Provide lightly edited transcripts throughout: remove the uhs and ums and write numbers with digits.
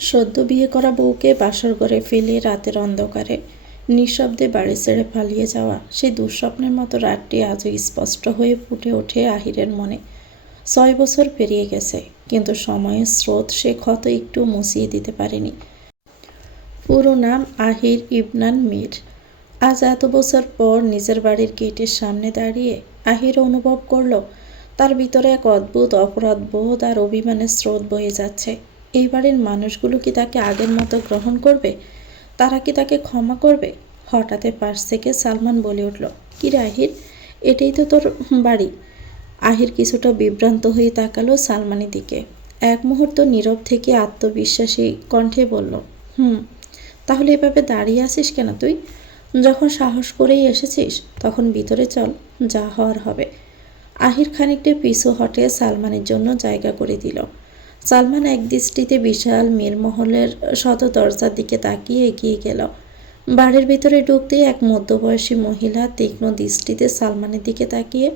সদ্য বিয়ে করা বউকে বাসর ঘরে ফেলে রাতের অন্ধকারে নিঃশব্দে বাড়ি ছেড়ে পালিয়ে যাওয়া সেই দুঃস্বপ্নের মতো রাতটি আজও স্পষ্ট হয়ে ফুটে ওঠে আহিরের মনে। 6 বছর পেরিয়ে গেছে, কিন্তু সময়ের স্রোত সে ক্ষত একটু মুছিয়ে দিতে পারেনি। পুরো নাম আহির ইবনান মীর। আজ এত বছর পর নিজের বাড়ির গেটের সামনে দাঁড়িয়ে আহির অনুভব করল তার ভিতরে এক অদ্ভুত অপরাধ বোধ আর অভিমানের স্রোত বয়ে যাচ্ছে। এই বাড়ির মানুষগুলো কি তাকে আগের মতো গ্রহণ করবে? তারা কি তাকে ক্ষমা করবে? হঠাৎ পাশ থেকে সালমান বলে উঠল, কি রে আহির, এটাই তো তোর বাড়ি? আহির কিছুটা বিভ্রান্ত হয়ে তাকালো সালমানের দিকে। এক মুহূর্ত নীরব থেকে আত্মবিশ্বাসী কণ্ঠে বলল, হুম। তাহলে এভাবে দাঁড়িয়ে আছিস কেন তুই? যখন সাহস করেই এসেছিস তখন ভিতরে চল, যা হওয়ার হবে। আহির খানিকটা পিছু হটে সালমানের জন্য জায়গা করে দিল। সালমান এক দৃষ্টিতে বিশাল মীরমহলের শত দরজার দিকে তাকিয়ে এগিয়ে গেল। বাড়ির ভিতরে ঢুকতেই এক মধ্যবয়সী মহিলা তীক্ষ্ণ দৃষ্টিতে সালমানের দিকে তাকিয়ে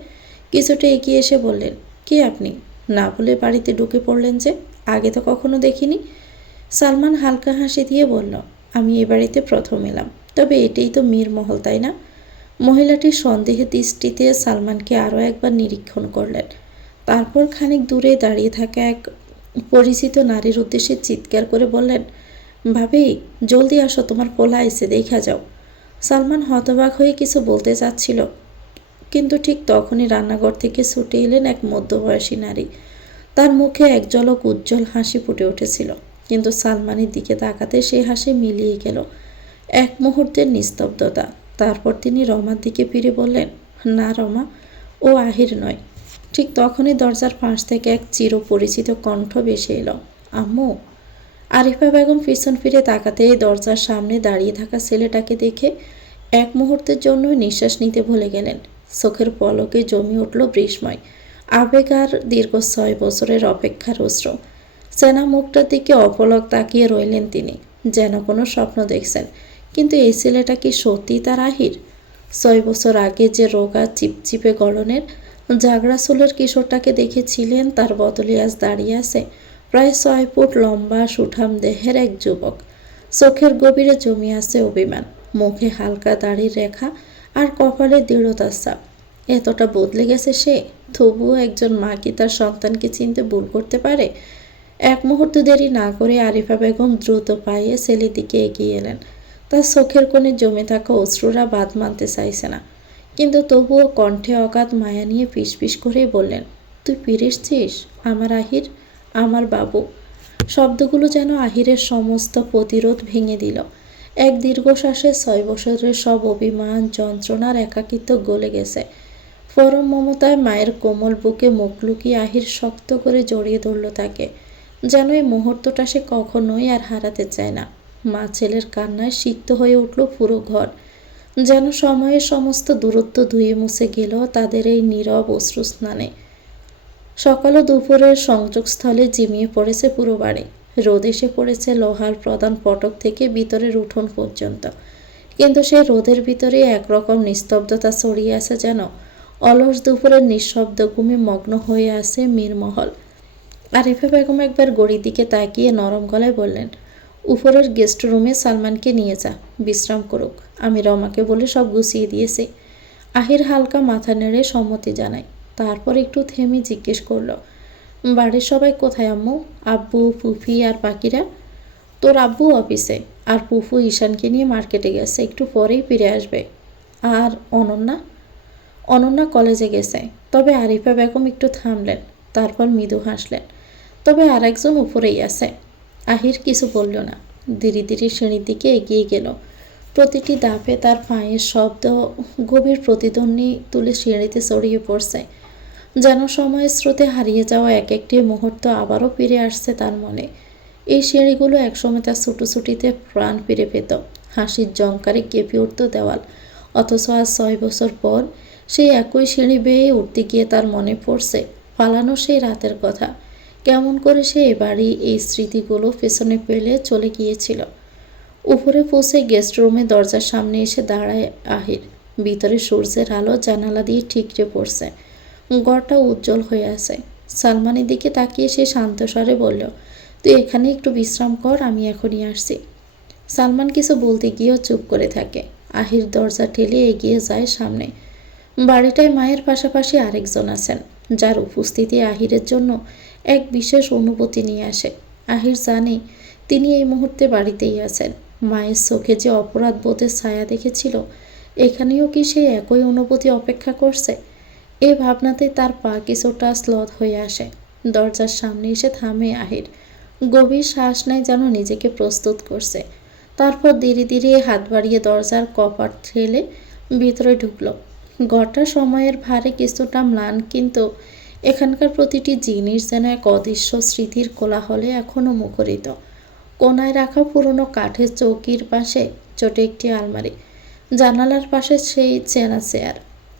কিছুটা এগিয়ে এসে বললেন, কে আপনি? না বলে বাড়িতে ঢুকে পড়লেন যে? আগে তো কখনো দেখিনি। সালমান হালকা হাসি দিয়ে বলল, আমি এ বাড়িতে প্রথম এলাম, তবে এটাই তো মীরমহল, তাই না? মহিলাটির সন্দেহের দৃষ্টিতে সালমানকে আরও একবার নিরীক্ষণ করলেন। তারপর খানিক দূরে দাঁড়িয়ে থাকা এক পরিচিত নারীর উদ্দেশ্যে চিৎকার করে বললেন, ভাবি, জলদি আসো, তোমার পোলা এসে দেখা যাও। সালমান হতবাক হয়ে কিছু বলতে চাচ্ছিল, কিন্তু ঠিক তখনই রান্নাঘর থেকে ছুটে এলেন এক মধ্যবয়সী নারী। তার মুখে এক ঝলক উজ্জ্বল হাসি ফুটে উঠেছিল, কিন্তু সালমানের দিকে তাকাতে সেই হাসি মিলিয়ে গেল। এক মুহূর্তের নিস্তব্ধতা। তারপর তিনি রমার দিকে ফিরে বললেন, না রমা, ও আহির নয়। ঠিক তখনই দরজার পাশ থেকে এক চিরপরিচিত কণ্ঠ ভেসে এলো, আম্মু। আরিফা বেগম পিছন ফিরে তাকাতে দরজার সামনে দাঁড়িয়ে থাকা ছেলেটাকে দেখে এক মুহূর্তের জন্য নিঃশ্বাস নিতে ভুলে গেলেন। চোখের পলকে জমে উঠল বিস্ময়, আবেগ আর দীর্ঘ 6 বছরের অপেক্ষার অশ্রু। চেনা মুখটার দিকে অপলক তাকিয়ে রইলেন তিনি, যেন কোনো স্বপ্ন দেখছেন। কিন্তু এই ছেলেটা কি সত্যি তার আহির? 6 বছর আগে যে রোগা চিপচিপে গড়নের জাগড়া চুলের কিশোরটাকে দেখেছিলেন, তার বদলে আজ দাঁড়িয়ে আছে প্রায় 6 ফুট লম্বা সুঠাম দেহের এক যুবক। চোখের গভীরে জমি আছে অভিমান, মুখে হালকা দাড়ির রেখা আর কপালে দৃঢ়তার ছাপ। এতটা বদলে গেছে সে, তবুও একজন মা কি তার সন্তানকে চিনতে ভুল করতে পারে? এক মুহূর্ত দেরি না করে আরিফা বেগম দ্রুত পায়ে ছেলের দিকে এগিয়ে এলেন। তার চোখের কোণে জমে থাকা অশ্রুরা বাদ মানতে চাইছে না, কিন্তু তবুও কণ্ঠে অগাধ মায়া নিয়ে ফিসফিস করেই বললেন, তুই ফিরেছিস আমার আহির, আমার বাবু। শব্দগুলো যেন আহিরের সমস্ত প্রতিরোধ ভেঙে দিল। এক দীর্ঘশ্বাসে 6 বছরের সব অভিমান, যন্ত্রণার একাকিত্ব গলে গেছে। পরম মমতায় মায়ের কোমল বুকে মুখ লুকিয়ে আহির শক্ত করে জড়িয়ে ধরল তাকে, যেন এই মুহূর্তটা সে কখনোই আর হারাতে চায় না। মা ছেলের কান্নায় সিক্ত হয়ে উঠল পুরো ঘর, যেন সময়ের সমস্ত দূরত্ব ধুয়ে মুছে গেল তাদের এই নীরব অশ্রুস্নানে। সকাল ও দুপুরের সংযোগস্থলে জিমিয়ে পড়েছে পুরো বাড়ি। রোদ এসে পড়েছে লোহার প্রধান ফটক থেকে ভিতরের উঠোন পর্যন্ত, কিন্তু সেই রোদের ভিতরে একরকম নিস্তব্ধতা ছড়িয়ে আছে, যেন অলস দুপুরের নিঃশব্দ ঘুমে মগ্ন হয়ে আছে মীরমহল। আরিফা বেগম একবার গড়ির দিকে তাকিয়ে নরম গলায় বললেন, উপরের গেস্ট রুমে সালমানকে নিয়ে যা, বিশ্রাম করুক। আমি রমাকে বলে সব গুছিয়ে দিয়েছি। আহির হালকা মাথা নেড়ে সম্মতি জানায়। তারপর একটু থেমে জিজ্ঞেস করলো, বাড়ির সবাই কোথায় আম্মু? আব্বু, ফুফি আর বাকিরা? তোর আব্বু অফিসে, আর ফুফু ঈশানকে নিয়ে মার্কেটে গেছে, একটু পরেই ফিরে আসবে। আর অনন্যা? অনন্যা কলেজে গেছে। তবে আরিফা বেগম একটু থামলেন, তারপর মৃদু হাসলেন, তবে আর একজন উপরেই আছে। আহির কিছু বলল না, ধীরে ধীরে সিঁড়ির দিকে এগিয়ে গেল। প্রতিটি ধাপে তার পায়ের শব্দ গভীর প্রতিধ্বনি তুলে সিঁড়িতে ছড়িয়ে পড়ছে, যেন সময়ের স্রোতে হারিয়ে যাওয়া এক একটি মুহূর্ত আবারও ফিরে আসছে তার মনে। এই সিঁড়িগুলো একসময় তার ছুটোছুটিতে প্রাণ ফিরে পেত, হাসির জঙ্কারে কেঁপে উঠত দেওয়াল। অথচ আজ 6 বছর পর সেই একই সিঁড়ি বেয়ে উঠতে গিয়ে তার মনে পড়ছে পালানো সেই রাতের কথা। কেমন করে সে এবারই এই স্মৃতিগুলো পেছনে ফেলে চলে গিয়েছিল। উপরে পৌঁছে গেস্ট রুমে দরজার সামনে এসে দাঁড়ায় আহির। ভিতরে সূর্যের আলো জানালা দিয়ে ঠিকরে পড়ছে, ঘরটা উজ্জ্বল হয়ে আছে। সালমানের দিকে তাকিয়ে সে শান্ত স্বরে বলল, তুই এখানে একটু বিশ্রাম কর, আমি এখনই আসছি। সালমান কিছু বলতে গিয়েও চুপ করে থাকে। আহির দরজা ঠেলে এগিয়ে যায় সামনে। বাড়িটায় মায়ের পাশাপাশি আরেকজন আছেন, যার উপস্থিতি আহিরের জন্য এক বিশেষ অনুভূতি নিয়ে আসে। আহির জানে তিনি এই মুহূর্তে বাড়িতেই আছেন। মায়ের চোখে যে অপরাধ বোধের ছায়া দেখেছিল, এখানেও কি সেই একই অনুভূতি অপেক্ষা করছে? এই ভাবনাতে তার পা কিছুটা স্লথ হয়ে আসে। দরজার সামনে এসে থামে আহির। গভীর শ্বাস নেয়, যেন নিজেকে প্রস্তুত করছে। তারপর ধীরে ধীরে হাত বাড়িয়ে দরজার কপাট ঠেলে ভিতরে ঢুকলো। ঘরটা সময়ের ভারে কিছুটা ম্লান, কিন্তু এখানকার প্রতিটি জিনিস যেন এক অদৃশ্য স্মৃতির কোলাহলে এখনও মুখরিত। কোনায় রাখা পুরনো কাঠের চৌকির পাশে ছোট একটি আলমারি, জানালার পাশে সেই চেনা চেয়ার,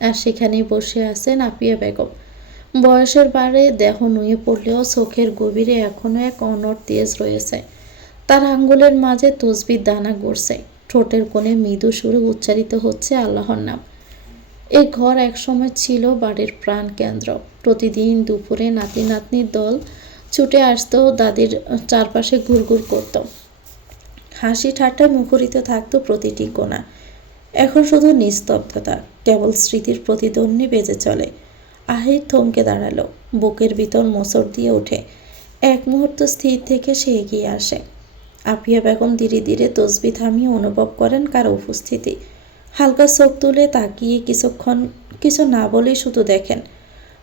আর সেখানেই বসে আছেন আপিয়া বেগম। বয়সের বারে দেহ নুয়ে পড়লেও চোখের গভীরে এখনও এক অনড় তেজ রয়েছে। তার আঙ্গুলের মাঝে তসবির দানা গড়ছে, ঠোঁটের কোণে মৃদু সুরে উচ্চারিত হচ্ছে আল্লাহর নাম। এই ঘর একসময় ছিল বাড়ির প্রাণ কেন্দ্র। প্রতিদিন দুপুরে নাতি নাতনির দল ছুটে আসতো, দাদির চারপাশে ঘুরঘুর করত। হাসি ঠাট্টায় মুখরিত থাকতো প্রতিটি কোণা। এখন শুধু নিস্তব্ধতা, কেবল স্মৃতির প্রতিধ্বনি বেজে চলে। আহির থমকে দাঁড়ালো, বুকের ভিতর মোচড় দিয়ে ওঠে। এক মুহূর্ত স্থির থেকে সে এগিয়ে আসে। আপিয়া বেগম ধীরে ধীরে তসবি থামিয়ে অনুভব করেন কারো উপস্থিতি। হালকা চোখ তুলে তাকিয়ে কিছুক্ষণ কিছু না বলেই শুধু দেখেন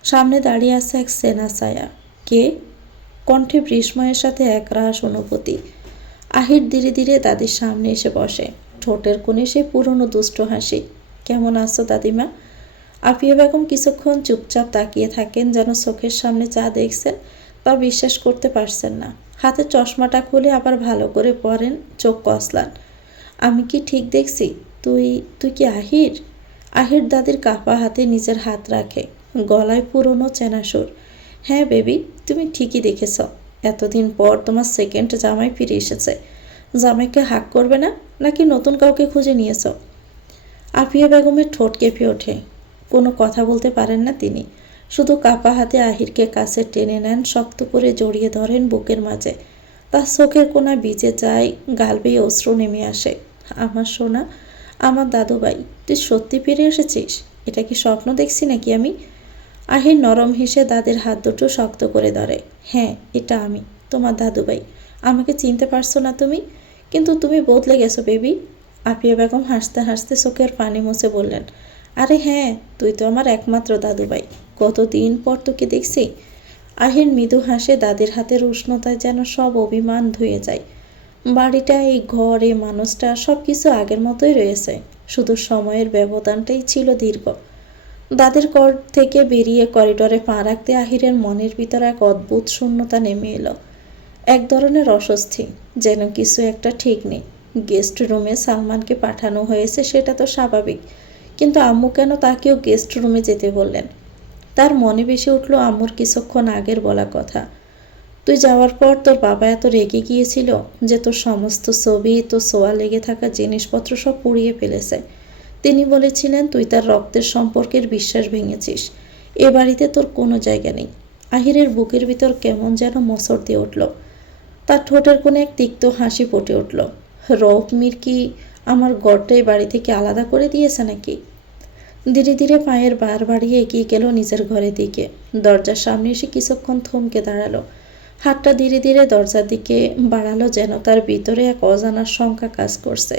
সামনে দাঁড়িয়ে আছে এক সেনা ছায়া। কে? কণ্ঠে বিস্ময়ের সাথে একরাশ অনুভূতি। আহির ধীরে ধীরে দাদির সামনে এসে বসে, ঠোঁটের কোণে সে পুরনো দুষ্ট হাসি। কেমন আছো দাদিমা? আপিয়া বেগম কিছুক্ষণ চুপচাপ তাকিয়ে থাকেন, যেন চোখের সামনে যা দেখছেন তা বিশ্বাস করতে পারছেন না। হাতে চশমাটা খুলে আবার ভালো করে পরেন, চোখ কসলান। আমি কি ঠিক দেখছি? তুই তুই কি আহির? আহির দাদির কাপা হাতে নিজের হাত রাখে, গলায় পুরনো চেনা সুর। হ্যাঁ বেবি, তুমি ঠিকই দেখেছ। এতদিন পর তোমার সেকেন্ড জামাই ফিরে এসেছে। জামাইকে হাক করবে না, নাকি নতুন কাউকে খুঁজে নিয়েছ? আফিয়া বেগমের ঠোঁট কেঁপে ওঠে। কোনো কথা বলতে পারেন না তিনি, শুধু কাপা হাতে আহিরকে কাছে টেনে নেন, শক্ত করে জড়িয়ে ধরেন বুকের মাঝে। তার চোখের কোণা ভিজে যায়, গাল বেয়ে অশ্রু নেমে আসে। আমার সোনা, আমার দাদুভাই, তুই সত্যি ফিরে এসেছিস? এটা কি স্বপ্ন দেখছি নাকি আমি? আহির নরম হেসে দাদির হাত দুটো শক্ত করে ধরে। হ্যাঁ, এটা আমি, তোমার দাদুভাই। আমাকে চিনতে পারছো না তুমি? কিন্তু তুমি বদলে গেছো বেবি। আপিয়া বেগম হাসতে হাসতে চোখের পানি মুছে বললেন, আরে হ্যাঁ, তুই তো আমার একমাত্র দাদুভাই। কতদিন পর তোকে দেখছি। আহির মৃদু হাসে, দাদির হাতের উষ্ণতায় যেন সব অভিমান ধুয়ে যায়। বাড়িটা, এই ঘর, এই মানুষটা, সব কিছু আগের মতোই রয়েছে, শুধু সময়ের ব্যবধানটাই ছিল দীর্ঘ। দাদির ঘর থেকে বেরিয়ে করিডোরে পা রাখতে আহিরের মনের ভিতর এক অদ্ভুত শূন্যতা নেমে এলো। এক ধরনের অস্বস্তি, যেন কিছু একটা ঠিক নেই। গেস্ট রুমে সালমানকে পাঠানো হয়েছে, সেটা তো স্বাভাবিক, কিন্তু আম্মু কেন তাকেও গেস্ট রুমে যেতে বললেন? তার মনে ভেসে উঠল আম্মুর কিছুক্ষণ আগের বলা কথা। তুই যাওয়ার পর তোর বাবা এত রেগে গিয়েছিল যে তোর সমস্ত ছবি, তোর ছোঁয়া লেগে থাকা জিনিসপত্র সব পুড়িয়ে ফেলেছে। তিনি বলেছিলেন তুই তার রক্তের সম্পর্কের বিশ্বাস ভেঙেছিস। এ বাড়িতে তোর কোনো জায়গা নেই। আহিরের বুকের ভিতর কেমন যেন মোচড় দিয়ে উঠল। তার ঠোঁটের কোণে এক তিক্ত হাসি ফুটে উঠল। রৌফমির কি আমার গড়টাই বাড়ি থেকে আলাদা করে দিয়েছে নাকি? ধীরে ধীরে পায়ের বার বাড়িয়ে এগিয়ে গেল নিজের ঘরের দিকে। দরজার সামনে এসে কিছুক্ষণ থমকে দাঁড়ালো। হাতটা ধীরে ধীরে দরজার দিকে বাড়ালো, যেন তার ভিতরে এক অজানার শঙ্কা কাজ করছে।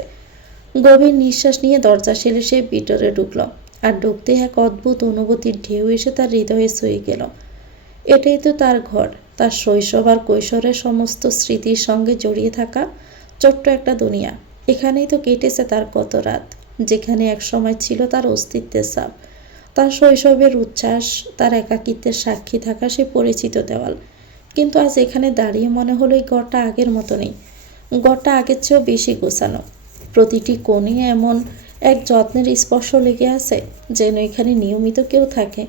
গভীর নিঃশ্বাস নিয়ে দরজা ঠেলে সে ভিতরে ঢুকল, আর ঢুকতে এক অদ্ভুত অনুভূতির ঢেউ এসে তার হৃদয়ে ছুঁয়ে গেল। এটাই তো তার ঘর, তার শৈশব আর কৈশোরের সমস্ত স্মৃতির সঙ্গে জড়িয়ে থাকা ছোট্ট একটা দুনিয়া। এখানেই তো কেটেছে তার কত রাত, যেখানে এক সময় ছিল তার অস্তিত্বের ছাপ, তার শৈশবের উচ্ছ্বাস, তার একাকিত্বের সাক্ষী থাকা সে পরিচিত দেওয়াল। কিন্তু আজ এখানে দাঁড়িয়ে মনে হলো এই ঘরটা আগের মতো নেই। ঘরটা আগের চেয়েও বেশি গোছানো। প্রতিটি কোণে এমন এক যত্নের স্পর্শ লেগে আছে, যেন এখানে নিয়মিত কেউ থাকে।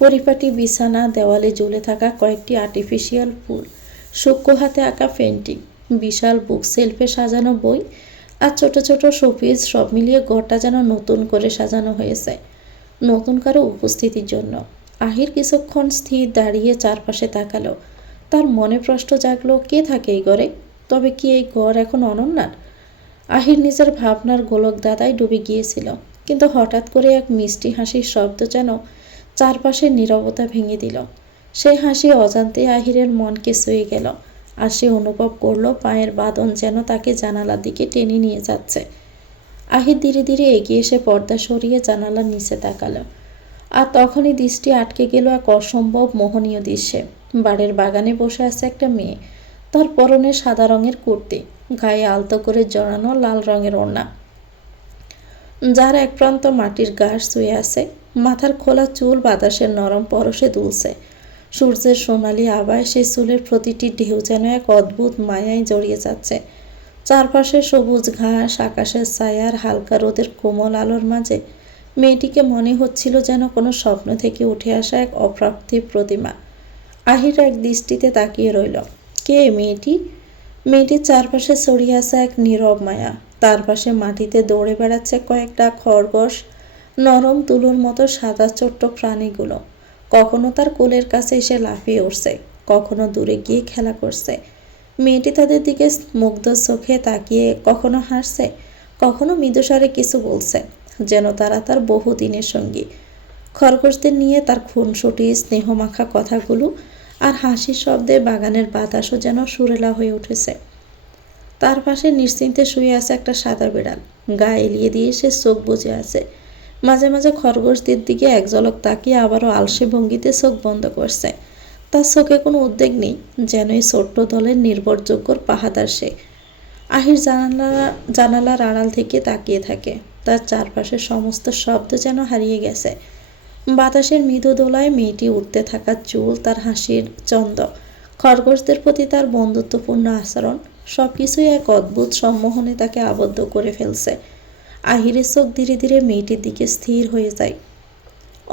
পরিপাটি বিছানা, দেওয়ালে ঝুলে থাকা কয়েকটি আর্টিফিশিয়াল ফুল, সূক্ষ্ম হাতে আঁকা পেন্টিং, বিশাল বুক সেলফে সাজানো বই, আর ছোট ছোট শোপিস, সব মিলিয়ে ঘরটা যেন নতুন করে সাজানো হয়েছে, নতুন কারো উপস্থিতির জন্য। আহির কিছুক্ষণ স্থির দাঁড়িয়ে চারপাশে তাকালো। তার মনে প্রশ্ন জাগলো, কে থাকে এই ঘরে? তবে কি এই ঘর এখন অনন্যার? আহির নিজের ভাবনার গোলক দাদায় ডুবে গিয়েছিল, কিন্তু হঠাৎ করে এক মিষ্টি হাসির শব্দ যেন চারপাশের নীরবতা ভেঙে দিল। সেই হাসি অজান্তে আহিরের মনকে ছুঁয়ে গেল, আর সে অনুভব করলো পায়ের বাঁধন যেন তাকে জানালার দিকে টেনে নিয়ে যাচ্ছে। আহির ধীরে ধীরে এগিয়ে এসে পর্দা সরিয়ে জানালার নিচে তাকালো, আর তখনই দৃষ্টি আটকে গেল এক অসম্ভব মোহনীয় দৃশ্যে। বাড়ির বাগানে বসে আছে একটা মেয়ে। তার পরনে সাদা রঙের কুর্তি, গায়ে আলতো করে জড়ানো লাল রঙের ওড়না, যার এক প্রান্ত মাটির ঘাস শুয়ে আছে। মাথার খোলা চুল বাতাসের নরম পরশে দুলছে। সূর্যের সোনালি আভায় সেই চুলের প্রতিটি ঢেউ যেন এক অদ্ভুত মায়ায় জড়িয়ে যাচ্ছে। চারপাশে সবুজ ঘাস, আকাশের ছায়ার হালকা রোদের কোমল আলোর মাঝে মেয়েটিকে মনে হচ্ছিল যেন কোনো স্বপ্ন থেকে উঠে আসা এক অপ্রাপ্তির প্রতিমা। আহির এক দৃষ্টিতে তাকিয়ে রইল। কে মেয়েটি? মেয়েটির চারপাশে ছড়িয়ে আসা এক নীরব মায়া। তার পাশে মাটিতে দৌড়ে বেড়াচ্ছে কয়েকটা খরগোশ, নরম তুলোর মতো সাদা ছোট্ট প্রাণীগুলো। কখনো তার কোলের কাছে এসে লাফিয়ে উঠছে, কখনো দূরে গিয়ে খেলা করছে। মেয়েটি তাদের দিকে মুগ্ধ চোখে তাকিয়ে কখনো হাসছে, কখনো মৃদুস্বরে কিছু বলছে, যেন তারা তার বহুদিনের সঙ্গী। খরগোশদের নিয়ে তার খুনসুটি স্নেহমাখা কথাগুলো আর হাসির শব্দে বাগানের বাতাসও যেন সুরেলা হয়ে উঠেছে। তার পাশে নিশ্চিন্তে শুয়ে আছে একটা সাদা বিড়াল। গা এলিয়ে দিয়ে সে চোখ বুজে আছে। মাঝে মাঝে খরগোশদের দিকে এক ঝলক তাকিয়ে আবারও আলসে ভঙ্গিতে চোখ বন্ধ করছে। তার চোখে কোনো উদ্বেগ নেই, যেন এই ছোট্ট দলের নির্ভরযোগ্যর পাহাদার সে। আহির জানালার আড়াল থেকে তাকিয়ে থাকে। তার চারপাশে সমস্ত শব্দ যেন হারিয়ে গেছে। বাতাসের মৃদু দোলায় মেয়েটি উঠতে থাকা চুল, তার হাসির চন্দ, খরগোশদের প্রতি তার বন্ধুত্বপূর্ণ আচরণ, সবকিছুই এক অদ্ভুত সম্মোহনে তাকে আবদ্ধ করে ফেলছে। আহিরের চোখ ধীরে ধীরে মেয়েটির দিকে স্থির হয়ে যায়।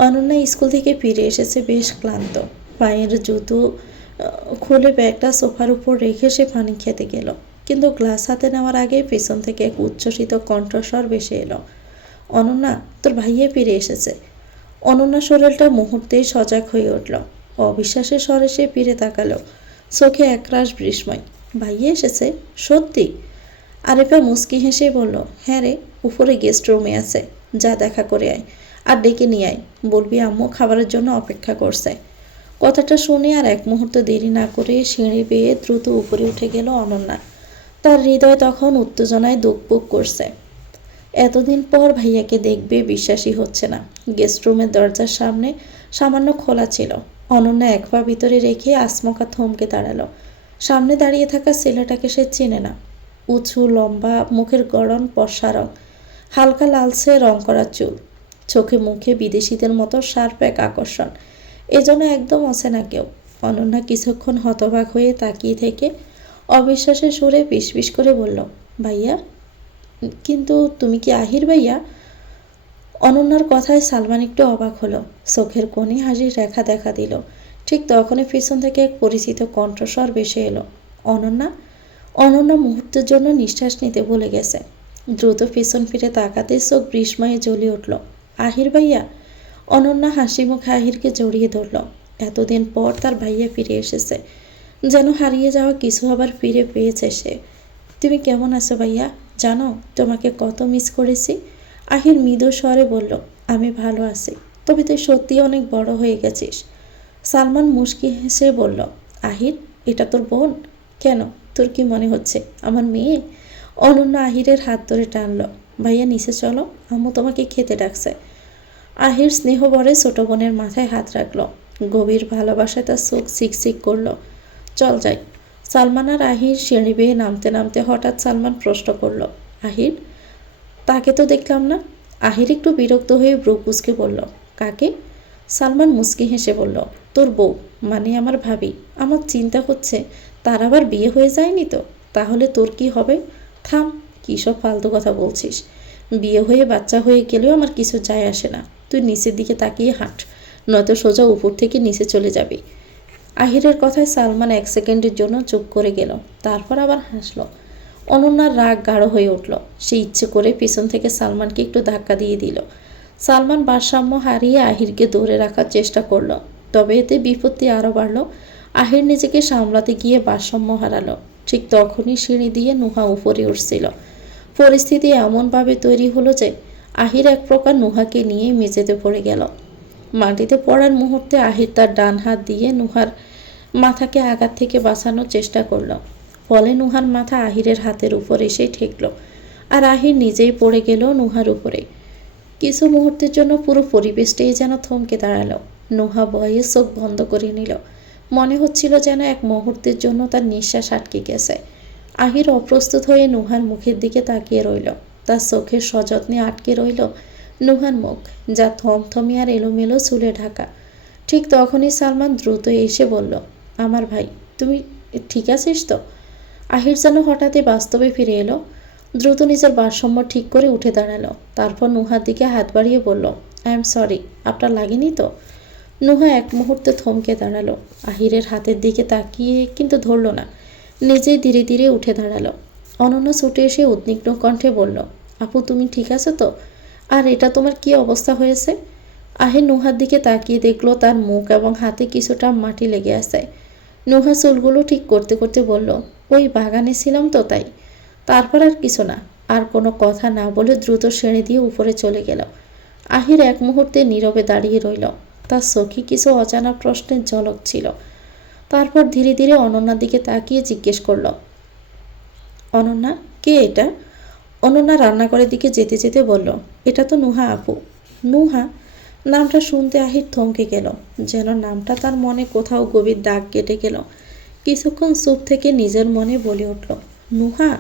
অনন্যা স্কুল থেকে ফিরে এসেছে বেশ ক্লান্ত। পায়ের জুতো খুলে ব্যাগটা সোফার উপর রেখে সে পানি খেতে গেল, কিন্তু গ্লাস হাতে নেওয়ার আগে পেছন থেকে এক উচ্ছ্বসিত কণ্ঠস্বর ভেসে এলো, অনন্যা, তোর ভাইয়া ফিরে এসেছে। অনন্যা শরীরটা মুহূর্তেই সজাগ হয়ে উঠল। অবিশ্বাসের স্বরে সে ফিরে তাকালো, চোখে একরাশ বিস্ময়। ভাইয়া এসেছে? সত্যি? আরিফা মুচকি হেসে বলল, হ্যাঁ রে, উপরে গেস্ট রুমে আছে, যা দেখা করে আয়, আর ডেকে নিয়ে আয়, বলবি আম্মু খাবারের জন্য অপেক্ষা করছে। কথাটা শুনে আর এক মুহূর্ত দেরি না করে সিঁড়ি বেয়ে দ্রুত উপরে উঠে গেল অনন্যা। তার হৃদয় তখন উত্তেজনায় দুকপুক করছে। এতদিন পর ভাইয়াকে দেখবে বিশ্বাসই হচ্ছে না। গেস্ট রুমের দরজার সামনে সামান্য খোলা ছিল। অনন্যা এক পা ভিতরে রেখে আচমকা থমকে দাঁড়ালো। সামনে দাঁড়িয়ে থাকা ছেলেটাকে সে চেনে না। উঁচু লম্বা, মুখের গড়ন ফর্সা রং, হালকা লালচে রং করা চুল, চোখে মুখে বিদেশিদের মতো শার্প এক আকর্ষণ। এজন্য একদম অচেনা কেউ। অনন্যা কিছুক্ষণ হতবাক হয়ে তাকিয়ে থেকে অবিশ্বাসের সুরে ফিসফিস করে বলল, ভাইয়া? কিন্তু তুমি কি আহির ভাইয়া? অনন্যার কথায় সালমান একটু অবাক হলো। চোখের কোণে হাসির রেখা দেখা দিল। ঠিক তখনই পিছন থেকে এক পরিচিত কণ্ঠস্বর ভেসে এলো, অনন্যা। অনন্যা মুহূর্তের জন্য নিঃশ্বাস নিতে ভুলে গেছে। দ্রুত পিছন ফিরে তাকাতে চোখ বিস্ময়ে জ্বলে উঠল, আহির ভাইয়া! অনন্যা হাসি মুখে আহিরকে জড়িয়ে ধরল। এতদিন পর তার ভাইয়া ফিরে এসেছে, যেন হারিয়ে যাওয়া কিছু আবার ফিরে পেয়েছে সে। তুমি কেমন আছো ভাইয়া? জানো তোমাকে কত মিস করেছি। আহির মৃদু স্বরে বলল, আমি ভালো আছি, তবে তুই সত্যি অনেক বড় হয়ে গেছিস। সালমান মুচকি হেসে বলল, আহির, এটা তোর বোন? কেন, তোর কি মনে হচ্ছে আমার মেয়ে? অনন্যা আহিরের হাত ধরে টানল, ভাইয়া নিচে চলো, আম্মু তোমাকে খেতে ডাকছে। আহির স্নেহ ভরে ছোট বোনের মাথায় হাত রাখল। গভীর ভালোবাসায় তার চোখ চিকচিক করল। চল যাই। সালমান আর আহির সিঁড়ি বেয়ে নামতে নামতে হঠাৎ সালমান প্রশ্ন করল, আহির, তাকে তো দেখলাম না। আহির একটু বিরক্ত হয়ে ব্রু কুঁচকে বলল, কাকে? সালমান মুচকি হেসে বলল, তোর বউ, মানে আমার ভাবি। আমার চিন্তা হচ্ছে তার আবার বিয়ে হয়ে যায়নি তো? তাহলে তোর কি হবে? থাম, কী সব ফালতু কথা বলছিস। বিয়ে হয়ে বাচ্চা হয়ে গেলেও আমার কিছু যায় আসে না। তুই নিচের দিকে তাকিয়ে হাঁট, নয়তো সোজা উপর থেকে নিচে চলে যাবি। আহিরের কথায় সালমান এক সেকেন্ডের জন্য চুপ করে গেল, তারপর আবার হাসল। অনন্যার রাগ গাঢ় হয়ে উঠল। সে ইচ্ছে করে পিছন থেকে সালমানকে একটু ধাক্কা দিয়ে দিল। সালমান ভারসাম্য হারিয়ে আহিরকে ধরে রাখার চেষ্টা করল, তবে এতে বিপত্তি আরও বাড়ল। আহির নিজেকে সামলাতে গিয়ে ভারসাম্য হারালো। ঠিক তখনই সিঁড়ি দিয়ে নুহা উপরে উঠছিল। পরিস্থিতি এমনভাবে তৈরি হলো যে আহির এক প্রকার নুহাকে নিয়ে মেঝেতে পড়ে গেল। মাটিতে পড়ার মুহূর্তে আহির তার ডান হাত দিয়ে নুহার মাথাকে আঘাত থেকে বাঁচানোর চেষ্টা করল। ফলে নুহার মাথা আহিরের হাতের উপর এসে ঠেকল, আর আহির নিজেই পড়ে গেল নুহার উপরে। কিছু মুহূর্তের জন্য পুরো পরিবেশটাই যেন থমকে দাঁড়ালো। নুহা ভয়ে চোখ বন্ধ করে নিল। মনে হচ্ছিল যেন এক মুহূর্তের জন্য তার নিঃশ্বাস আটকে গেছে। আহির অপ্রস্তুত হয়ে নুহার মুখের দিকে তাকিয়ে রইল। তার চোখের সযত্নে আটকে রইল নুহার মুখ, যা থমথমে আর এলোমেলো চুলে ঢাকা। ঠিক তখনই সালমান দ্রুত এসে বলল, আমার ভাই, তুমি ঠিক আছিস তো? আহির যেন হঠাৎই বাস্তবে ফিরে এলো। দ্রুত নিজের ভারসাম্য ঠিক করে উঠে দাঁড়ালো। তারপর নুহার দিকে হাত বাড়িয়ে বলল, আই এম সরি, আপনার লাগেনি তো? নুহা এক মুহূর্তে থমকে দাঁড়ালো। আহিরের হাতের দিকে তাকিয়ে কিন্তু ধরল না, নিজেই ধীরে ধীরে উঠে দাঁড়ালো। অনন্যা ছুটে এসে উদ্বিগ্ন কণ্ঠে বলল, আপু তুমি ঠিক আছো তো? আর এটা তোমার কি অবস্থা হয়েছে? আহির নুহার দিকে তাকিয়ে দেখলো তার মুখ এবং হাতে কিছুটা মাটি লেগে আছে। নুহা চুলগুলো ঠিক করতে করতে বলল, ওই বাগানে ছিলাম তো তাই। তারপর আর কিছু না। আর কোনো কথা না বলে দ্রুত সিঁড়ি দিয়ে উপরে চলে গেল। আহির এক মুহূর্তে নীরবে দাঁড়িয়ে রইল। তার চোখে কিছু অজানা প্রশ্নের ঝলক ছিল। তারপর ধীরে ধীরে অনন্যার দিকে তাকিয়ে জিজ্ঞেস করল, অনন্যা, কে এটা? অনন্যা রান্নাঘরের দিকে যেতে যেতে বলল, এটা তো নুহা আপু। নুহা নামটা শুনতে আহির থমকে গেল, যেন নামটা তার মনে কোথাও গভীর দাগ কেটে গেল। কিছুক্ষণ চুপ থেকে নিজের মনে বলে উঠল, নুহা।